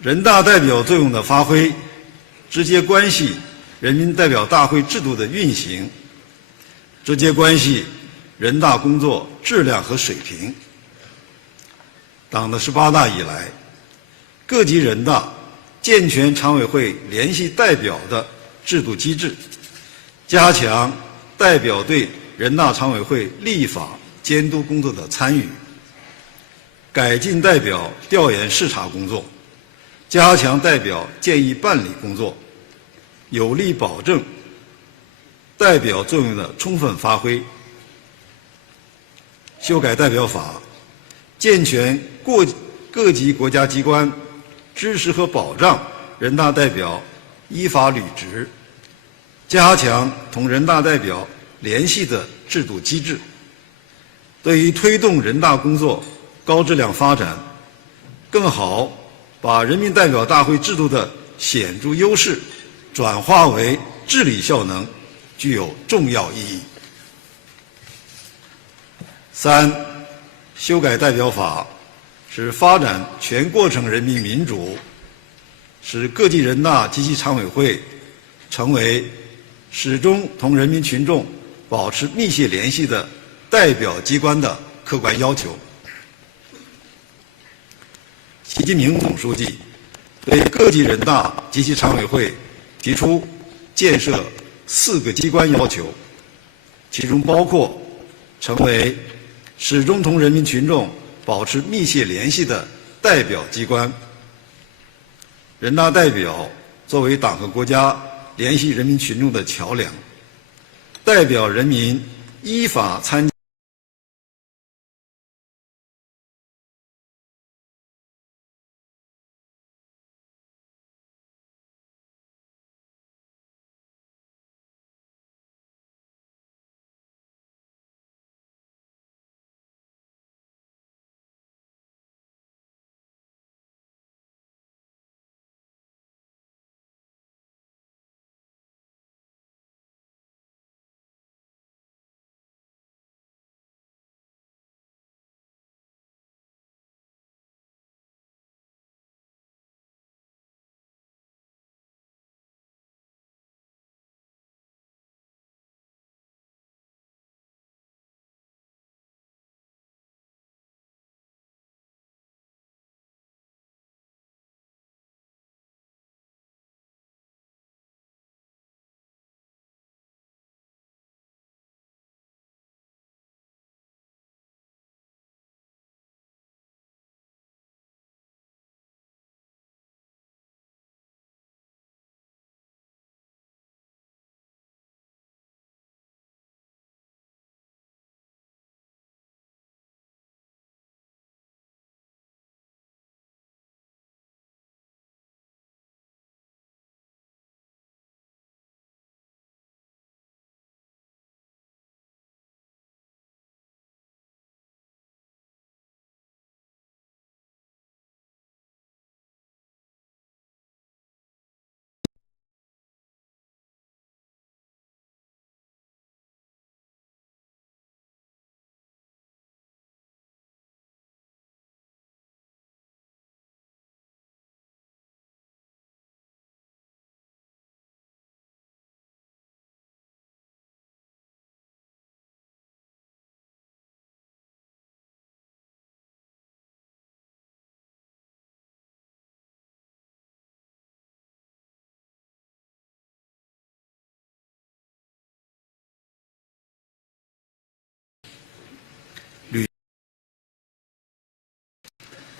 人大代表作用的发挥，直接关系人民代表大会制度的运行，直接关系人大工作质量和水平。党的18大以来，各级人大健全常委会联系代表的制度机制，加强代表对人大常委会立法监督工作的参与，改进代表调研视察工作，加强代表建议办理工作，有力保证代表作用的充分发挥。修改代表法，健全各级国家机关支持和保障人大代表依法履职，加强同人大代表联系的制度机制，对于推动人大工作高质量发展，更好把人民代表大会制度的显著优势转化为治理效能，具有重要意义。三、修改代表法是发展全过程人民民主，使各级人大及其常委会成为始终同人民群众保持密切联系的代表机关的客观要求。习近平总书记对各级人大及其常委会提出建设4个机关要求，其中包括成为始终同人民群众保持密切联系的代表机关。人大代表作为党和国家联系人民群众的桥梁，代表人民依法参加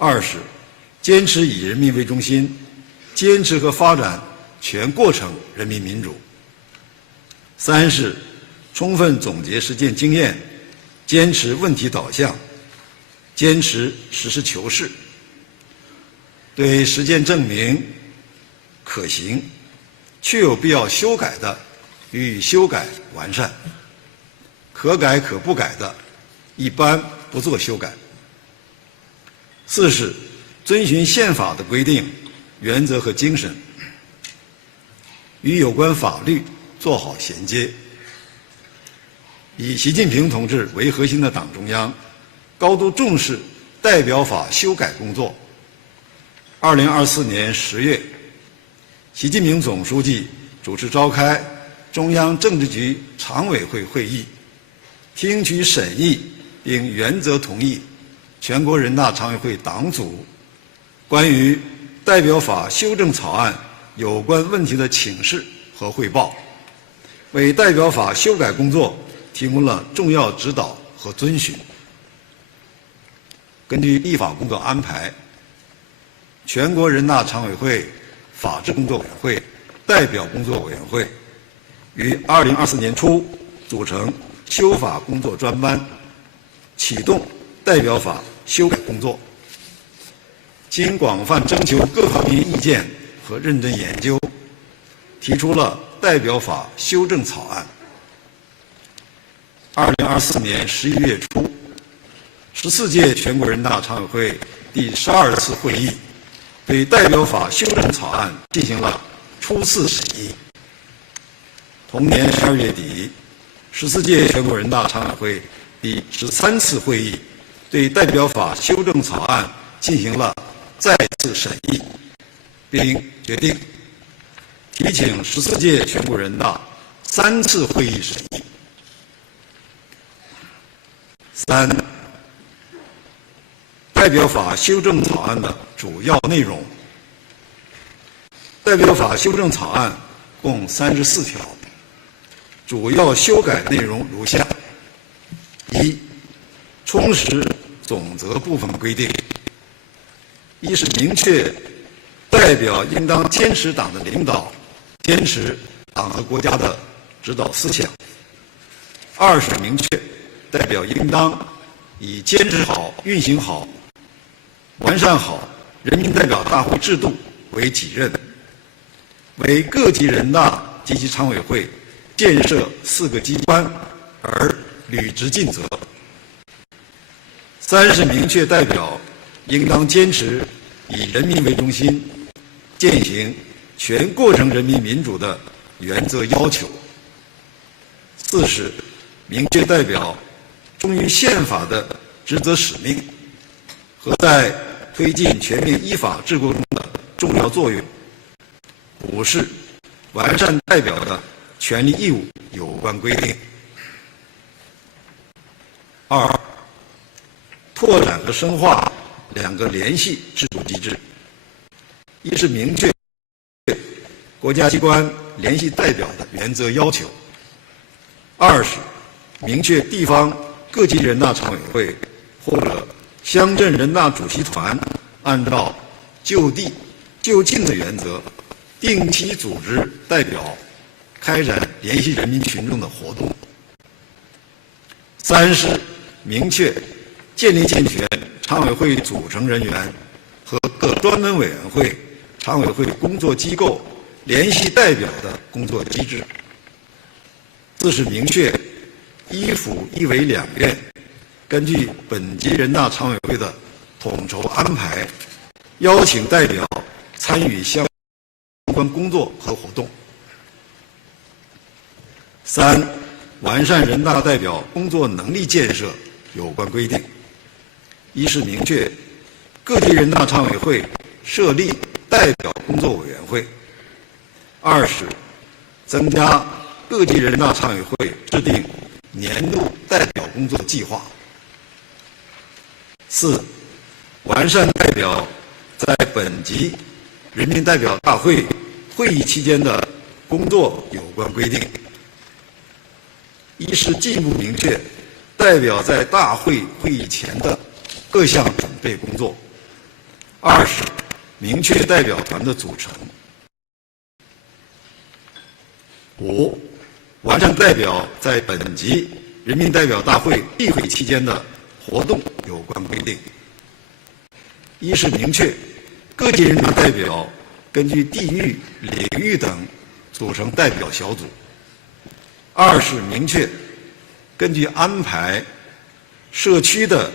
2是坚持以人民为中心，坚持和发展全过程人民民主。3是充分总结实践经验，坚持问题导向，坚持实事求是，对实践证明可行、确有必要修改的予以修改完善，可改可不改的一般不做修改。4是遵循宪法的规定、原则和精神，与有关法律做好衔接。以习近平同志为核心的党中央高度重视代表法修改工作。2024年10月，习近平总书记主持召开中央政治局常委会会议，听取审议并原则同意全国人大常委会党组关于代表法修正草案有关问题的请示和汇报，为代表法修改工作提供了重要指导和遵循。根据立法工作安排，全国人大常委会法制工作委员会代表工作委员会于2024年初组成修法工作专班，启动代表法修改工作。经广泛征求各方面意见和认真研究，提出了代表法修正草案。2024年11月初，14届全国人大常委会第12次会议对代表法修正草案进行了初次审议。同年12月底，14届全国人大常委会第13次会议对代表法修正草案进行了再次审议，并决定提请14届全国人大3次会议审议。3. 代表法修正草案的主要内容。代表法修正草案共34条，主要修改内容如下：一、充实总则部分规定。一是明确代表应当坚持党的领导，坚持党和国家的指导思想；二是明确代表应当以坚持好、运行好、完善好人民代表大会制度为己任，为各级人大及其常委会建设4个机关而履职尽责。三是明确代表应当坚持以人民为中心，践行全过程人民民主的原则要求。四是明确代表忠于宪法的职责使命和在推进全面依法治国中的重要作用。五是完善代表的权利义务有关规定。二、拓展和深化2个联系制度机制。一是明确国家机关联系代表的原则要求；二是明确地方各级人大常委会或者乡镇人大主席团按照就地就近的原则，定期组织代表开展联系人民群众的活动。三是明确建立健全常委会组成人员和各专门委员会、常委会工作机构联系代表的工作机制。四是明确一府一委2院根据本级人大常委会的统筹安排，邀请代表参与相关工作和活动。三、完善人大代表工作能力建设有关规定。一是明确各级人大常委会设立代表工作委员会；二是增加各级人大常委会制定年度代表工作计划。四、完善代表在本级人民代表大会会议期间的工作有关规定。一是进一步明确代表在大会会议前的各项准备工作；二是明确代表团的组成。五、完善代表在本级人民代表大会例会期间的活动有关规定。一是明确各级人大代表根据地域、领域等组成代表小组；二是明确根据安排社区的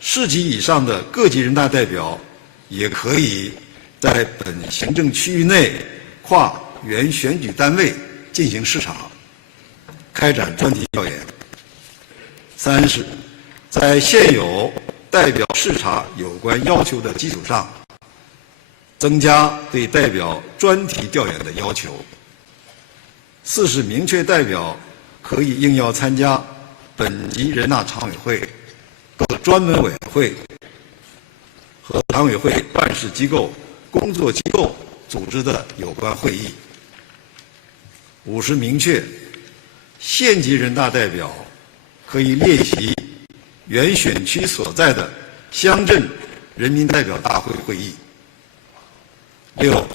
市级以上的各级人大代表也可以在本行政区域内跨原选举单位进行视察，开展专题调研。三是在现有代表视察有关要求的基础上，增加对代表专题调研的要求。四是明确代表可以应邀参加本级人大常委会、各专门委员会和常委会办事机构、工作机构组织的有关会议。五是明确县级人大代表可以列席原选区所在的乡镇人民代表大会会议。六、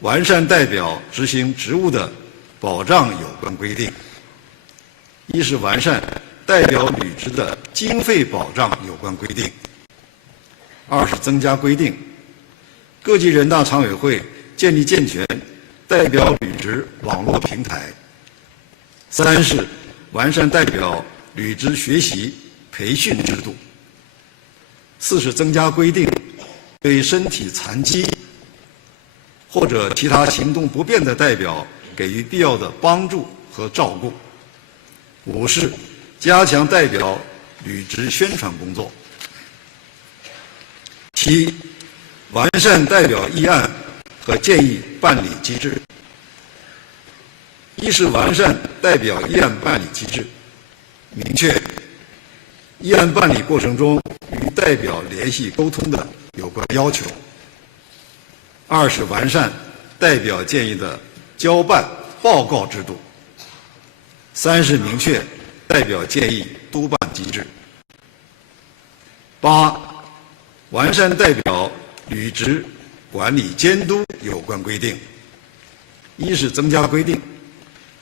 完善代表执行职务的保障有关规定。一是完善代表履职的经费保障有关规定；二是增加规定，各级人大常委会建立健全代表履职网络平台；三是完善代表履职学习培训制度；四是增加规定，对身体残疾或者其他行动不便的代表给予必要的帮助和照顾；五是加强代表履职宣传工作。七、完善代表议案和建议办理机制。一是完善代表议案办理机制，明确议案办理过程中与代代表联系沟通的有关要求。二是完善代表建议的交办报告制度。三是明确代表建议督办机制。八，完善代表履职管理监督有关规定。一是增加规定，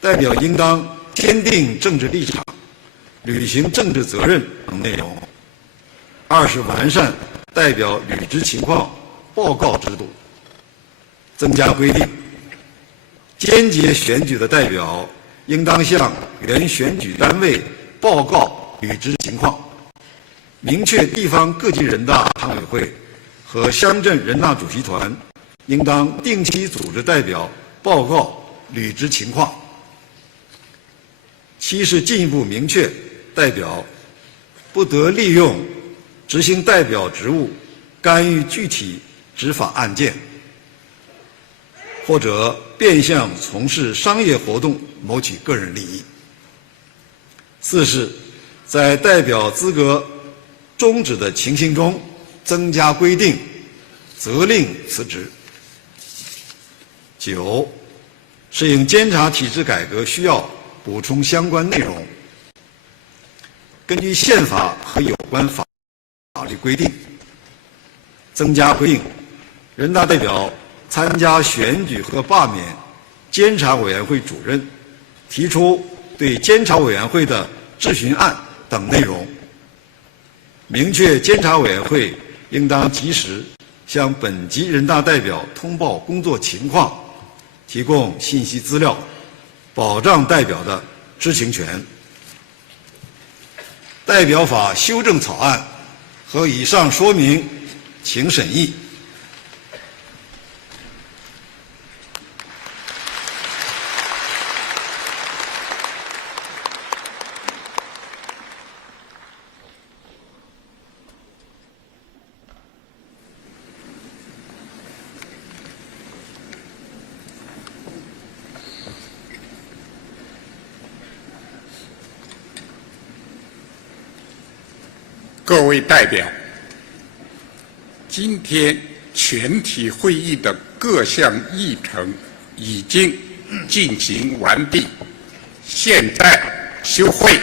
代表应当坚定政治立场，履行政治责任等内容。二是完善代表履职情况报告制度，增加规定，间接选举的代表应当向原选举单位报告履职情况，明确地方各级人大常委会和乡镇人大主席团应当定期组织代表报告履职情况。七是进一步明确代表不得利用执行代表职务干预具体执法案件，或者变相从事商业活动谋取个人利益。四是在代表资格终止的情形中增加规定，责令辞职。九，适应监察体制改革需要，补充相关内容，根据宪法和有关法律规定，增加规定人大代表参加选举和罢免监察委员会主任，提出对监察委员会的质询案等内容，明确监察委员会应当及时向本级人大代表通报工作情况，提供信息资料，保障代表的知情权。代表法修正草案和以上说明，请审议。各位代表，今天全体会议的各项议程已经进行完毕，现在休会。